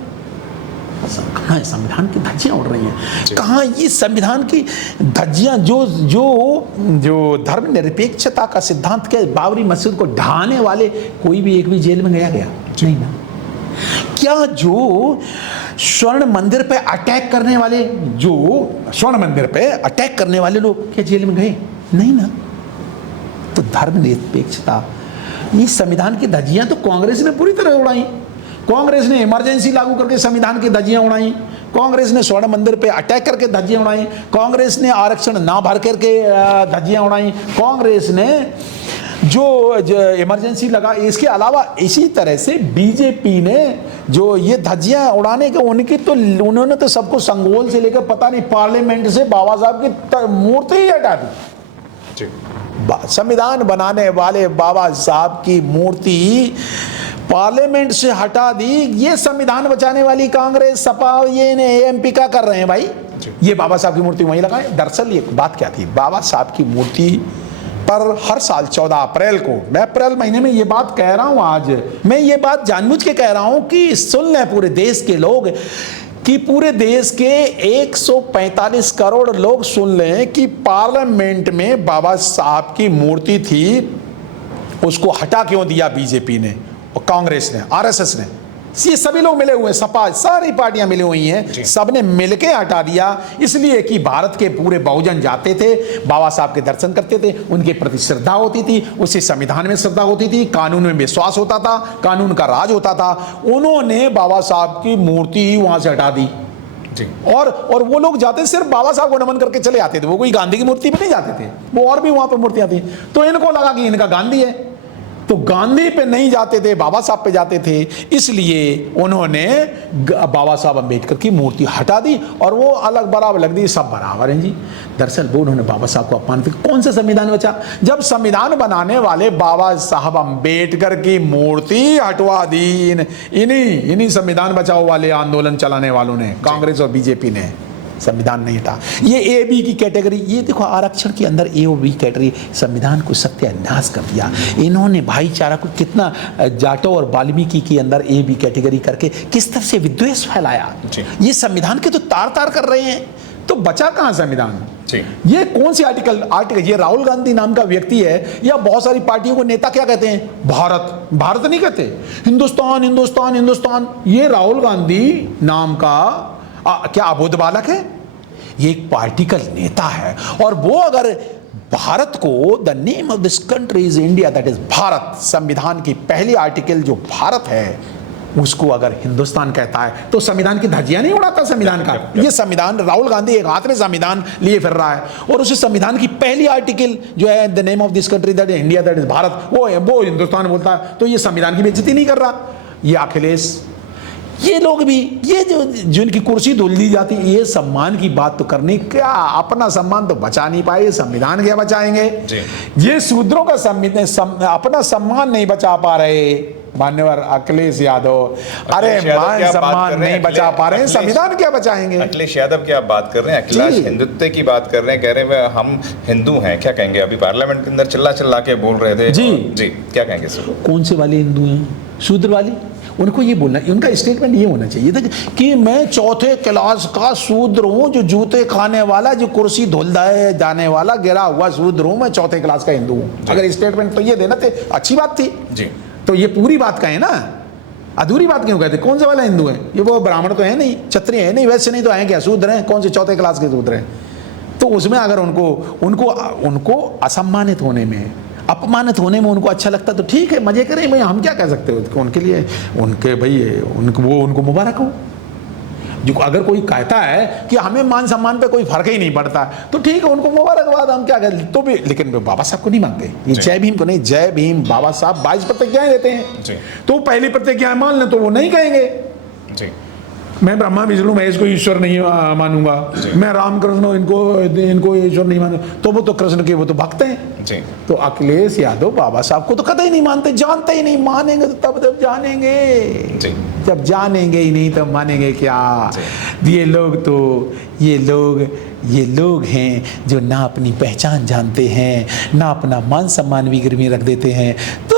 कहाँ है संविधान की धज्जियां उड़ रही हैं? कहाँ ये संविधान की धज्जियां जो धर्मनिरपेक्षता का सिद्धांत के बाबरी मस्जिद को ढहाने वाले कोई भी एक भी जेल में गया नहीं ना? क्या जो स्वर्ण मंदिर पे अटैक करने वाले, जो स्वर्ण मंदिर पे अटैक करने वाले लोग क्या जेल में गए? नहीं ना? तो धर्मनिरपेक्षता, ये संविधान की धज्जियां तो कांग्रेस ने पूरी तरह उड़ाई। कांग्रेस ने इमरजेंसी लागू करके संविधान की धज्जियां उड़ाई, कांग्रेस ने स्वर्ण मंदिर पे अटैक करके धज्जियां उड़ाई, कांग्रेस ने आरक्षण ना भर करके धज्जियां उड़ाई, कांग्रेस ने जो इमरजेंसी लगा। इसके अलावा इसी तरह से बीजेपी ने जो ये धज्जियां उड़ाने के, उन्होंने तो सबको संगोल से लेकर पता नहीं पार्लियामेंट से बाबा साहब की मूर्ति ही हटा दी। संविधान बनाने वाले बाबा साहब की मूर्ति पार्लियामेंट से हटा दी। ये संविधान बचाने वाली कांग्रेस, सपा, ये ने एमपी का कर रहे हैं भाई। ये बाबा साहब की मूर्ति वहीं लगाए। दरअसल ये बात क्या थी, बाबा साहब की मूर्ति पर हर साल 14 अप्रैल को, मैं अप्रैल महीने में ये बात कह रहा हूं, आज मैं ये बात जानबूझ के कह रहा हूं कि सुन लें पूरे देश के लोग, कि पूरे देश के 145 करोड़ लोग सुन लें कि पार्लियामेंट में बाबा साहब की मूर्ति थी, उसको हटा क्यों दिया बीजेपी ने और कांग्रेस ने, आरएसएस ने? ये सभी लोग मिले हुए हैं, सपा, सारी पार्टियां मिली हुई हैं, सबने मिलके हटा दिया। इसलिए कि भारत के पूरे बहुजन जाते थे, बाबा साहब के दर्शन करते थे, उनके प्रति श्रद्धा होती थी, उसी संविधान में श्रद्धा होती थी, कानून में विश्वास होता था, कानून का राज होता था। उन्होंने बाबा साहब की मूर्ति ही वहां से हटा दी। और वो लोग जाते सिर्फ बाबा साहब को नमन करके चले आते थे, वो कोई गांधी की मूर्ति पे नहीं जाते थे, वो और भी वहां पर मूर्तियां थी। तो इनको लगा कि इनका गांधी है, तो गांधी पे नहीं जाते थे, बाबा साहब पे जाते थे, इसलिए उन्होंने बाबा साहब अंबेडकर की मूर्ति हटा दी और वो अलग बराबर लग दी, सब बराबर हैं जी। दरअसल वो उन्होंने बाबा साहब को अपमान किया। कौन सा संविधान बचा? जब संविधान बनाने वाले बाबा साहब अंबेडकर की मूर्ति हटवा दी इन्हीं संविधान बचाओ वाले आंदोलन चलाने वालों ने, कांग्रेस और बीजेपी ने। संविधान नहीं था। ये ए बी की कैटेगरी, ये देखो आरक्षण के अंदर ए और बी कैटेगरी, संविधान को सत्यानाश कर दिया इन्होंने। भाईचारा को कितना जाटो और वाल्मीकि के अंदर ए बी कैटेगरी करके किस तरह से विद्वेष फैलाया। ये संविधान के तो तार कर रहे हैं, तो बचा कहां संविधान? ये कौन सी आर्टिकल? ये राहुल गांधी नाम का व्यक्ति है या बहुत सारी पार्टियों को नेता क्या कहते हैं? भारत नहीं कहते, हिंदुस्तान। ये राहुल गांधी नाम का क्या अबोध बालक है? ये एक पार्टिकल नेता है। और वो अगर भारत को, the name of this country is India, that is Bharat, संविधान की पहली आर्टिकल जो भारत है उसको अगर हिंदुस्तान कहता है तो संविधान की धज्जियां नहीं उड़ाता संविधान का। ये संविधान, राहुल गांधी एक हाथ में संविधान लिए फिर रहा है और उसे संविधान की पहली आर्टिकल जो है the name of this country that is India, that is Bharat, वो हिंदुस्तान बोलता है। तो ये संविधान की बेइज्जती नहीं कर रहा। ये अखिलेश, ये लोग भी, ये जो जिनकी कुर्सी धुल दी जाती, ये सम्मान की बात तो करनी, क्या अपना सम्मान तो बचा नहीं पाए, संविधान क्या बचाएंगे? ये शूद्रों का अपना सम्मान नहीं बचा पा रहे मान्यवर अखिलेश यादव। अरे मान सम्मान नहीं बचा पा रहे हैं, संविधान क्या बचाएंगे? अखिलेश यादव की आप बात कर रहे हैं, अखिलेश हिंदुत्व की बात कर रहे हैं, कह रहे हैं हम हिंदू हैं, क्या कहेंगे? अभी पार्लियामेंट के अंदर चिल्ला के बोल रहे थे जी, क्या कहेंगे सर? कौन से वाले हिंदू हैं? शूद्र वाले? उनको ये बोलना, उनका स्टेटमेंट ये होना चाहिए था कि मैं चौथे क्लास का शूद्र हूं, जो जूते खाने वाला, जो कुर्सी धुल जाने वाला गिरा हुआ शूद्र हूं, मैं चौथे क्लास का हिंदू हूं। अगर स्टेटमेंट तो ये देना थे, अच्छी बात थी जी। तो ये पूरी बात कहे ना, अधूरी बात क्यों कहते? कौन से वाला हिंदू है ये? वो ब्राह्मण तो है नहीं, क्षत्रिय है नहीं, वैसे नहीं तो है क्या? शूद्र हैं? कौन से चौथे क्लास के शूद्र हैं? तो उसमें अगर उनको असम्मानित होने में, अपमानित होने में उनको अच्छा लगता तो ठीक है, मजे करें भाई, हम क्या कह सकते हो उनके लिए, उनको मुबारक हो। जो अगर कोई कहता है कि हमें मान सम्मान पे कोई फर्क ही नहीं पड़ता तो ठीक है, उनको मुबारकबाद, हम क्या करें तो भी, लेकिन बाबा साहब को नहीं मानते, ये जय भीम को नहीं, जय भीम बाबा साहब 22 प्रतिज्ञाएं देते हैं, तो पहली प्रतिज्ञा मान लें तो वो नहीं कहेंगे मैं ब्रह्मा विष्णु महेश को ईश्वर नहीं मानूंगा, मैं राम कृष्ण इनको ईश्वर नहीं मानूंगा, तो वो तो कृष्ण के वो तो भक्त हैं जी। तो अखिलेश यादव बाबा साहब को तो कतई नहीं मानते, जानते ही नहीं, मानेंगे तो तब जानेंगे जी। जब जानेंगे ही नहीं तब मानेंगे क्या। ये लोग हैं जो ना अपनी पहचान जानते हैं, ना अपना मान सम्मान भी गिरवी रख देते हैं। तो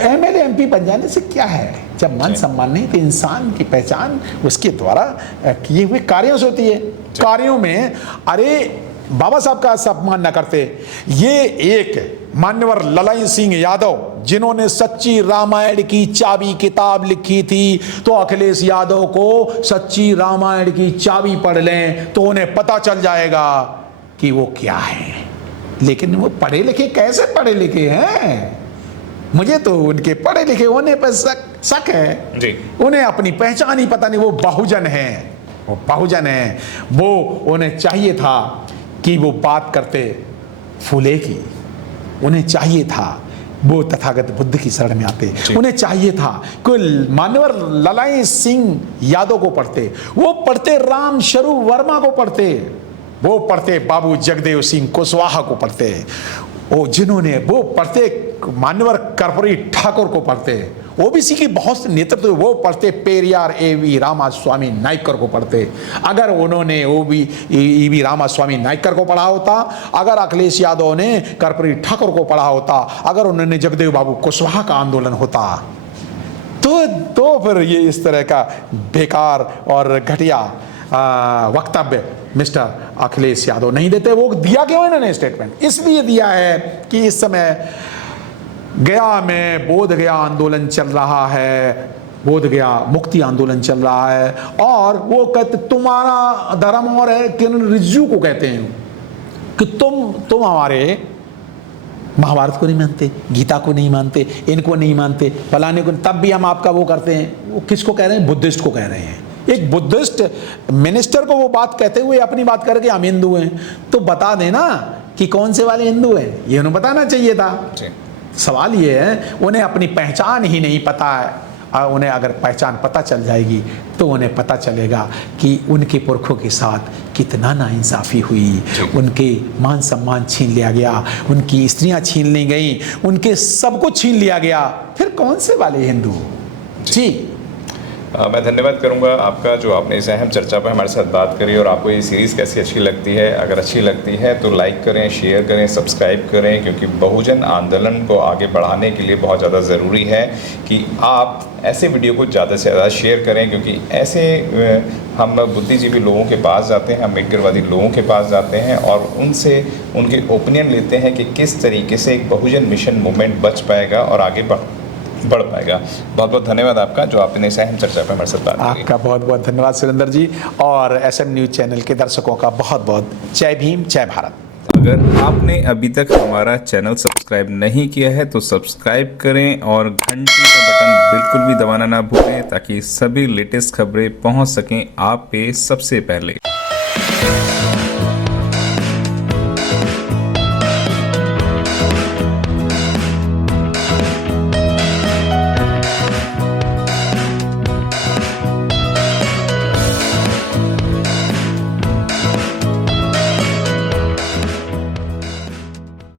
एमएलए एमपी बन जाने से क्या है, जब मान सम्मान नहीं तो इंसान की पहचान उसके द्वारा किए हुए कार्यों से होती है। कार्यों में अरे बाबा साहब का सम्मान न करते, ये एक मान्यवर ललाई सिंह यादव जिन्होंने सच्ची रामायण की चाबी किताब लिखी थी, तो अखिलेश यादव को सच्ची रामायण की चाबी पढ़ लें तो उन्हें पता चल जाएगा कि वो क्या है। लेकिन वो पढ़े लिखे, कैसे पढ़े लिखे हैं, मुझे तो उनके पढ़े लिखे होने पर शक है जी। उन्हें अपनी पहचान ही पता नहीं, वो बहुजन हैं, वो उन्हें चाहिए था कि वो बात करते फूले की, उन्हें चाहिए था वो तथागत बुद्ध की शरण में आते, उन्हें चाहिए था कि मान्यवर ललाई सिंह यादव को पढ़ते, वो पढ़ते राम स्वरूप वर्मा को पढ़ते, वो पढ़ते बाबू जगदेव सिंह कुशवाहा को पढ़ते, वो पढ़ते मान्यवर कर्पूरी ठाकुर को पढ़ते, ओबीसी की बहुत से नेतृत्व वो पढ़ते पेरियार एवी रामास्वामी नायकर को पढ़ते। अगर उन्होंने एवी रामास्वामी नायकर को पढ़ा होता, अगर अखिलेश यादव ने कर्पूरी ठाकुर को पढ़ा होता, अगर उन्होंने जगदेव बाबू कुशवाहा का आंदोलन होता, तो फिर ये इस तरह का बेकार और घटिया वक्तव्य मिस्टर अखिलेश यादव नहीं देते। वो दिया क्यों इन्होंने स्टेटमेंट? इसलिए दिया है कि इस समय गया में बोध गया आंदोलन चल रहा है, बोध गया मुक्ति आंदोलन चल रहा है, और वो कहते तुम्हारा धर्म और है, किरण रिजिजू को कहते हैं कि तुम हमारे महाभारत को नहीं मानते, गीता को नहीं मानते, इनको नहीं मानते, फलाने को, तब भी हम आपका वो करते हैं। वो किसको कह रहे हैं? बुद्धिस्ट को कह रहे हैं। एक बुद्धिस्ट मिनिस्टर को वो बात कहते हुए अपनी बात करके हम हिंदू हैं, तो बता देना कि कौन से वाले हिंदू हैं, ये उन्हें बताना चाहिए था। सवाल ये है उन्हें अपनी पहचान ही नहीं पता है। उन्हें अगर पहचान पता चल जाएगी तो उन्हें पता चलेगा कि उनके पुरखों के साथ कितना नाइंसाफ़ी हुई, उनके मान सम्मान छीन लिया गया, उनकी स्त्रियां छीन ली गई, उनके सब कुछ छीन लिया गया, फिर कौन से वाले हिंदू जी। मैं धन्यवाद करूंगा आपका, जो आपने इस अहम चर्चा पर हमारे साथ बात करी। और आपको ये सीरीज़ कैसी अच्छी लगती है? अगर अच्छी लगती है तो लाइक करें, शेयर करें, सब्सक्राइब करें, क्योंकि बहुजन आंदोलन को आगे बढ़ाने के लिए बहुत ज़्यादा ज़रूरी है कि आप ऐसे वीडियो को ज़्यादा से ज़्यादा शेयर करें, क्योंकि ऐसे हम बुद्धिजीवी लोगों के पास जाते हैं, अम्बेडकरवादी लोगों के पास जाते हैं और उनसे उनके ओपिनियन लेते हैं कि किस तरीके से एक बहुजन मिशन मूवमेंट बच पाएगा और आगे बढ़ पाएगा। बहुत बहुत धन्यवाद आपका, जो आपने इस अहम चर्चा पर हमारे साथ बात की। आपका बहुत बहुत धन्यवाद सुरेंद्र जी, और SM न्यूज़ चैनल के दर्शकों का बहुत बहुत जय भीम, जय भारत। अगर आपने अभी तक हमारा चैनल सब्सक्राइब नहीं किया है तो सब्सक्राइब करें और घंटी का बटन बिल्कुल भी दबाना ना भूलें, ताकि सभी लेटेस्ट खबरें पहुंच सकें आप पे सबसे पहले।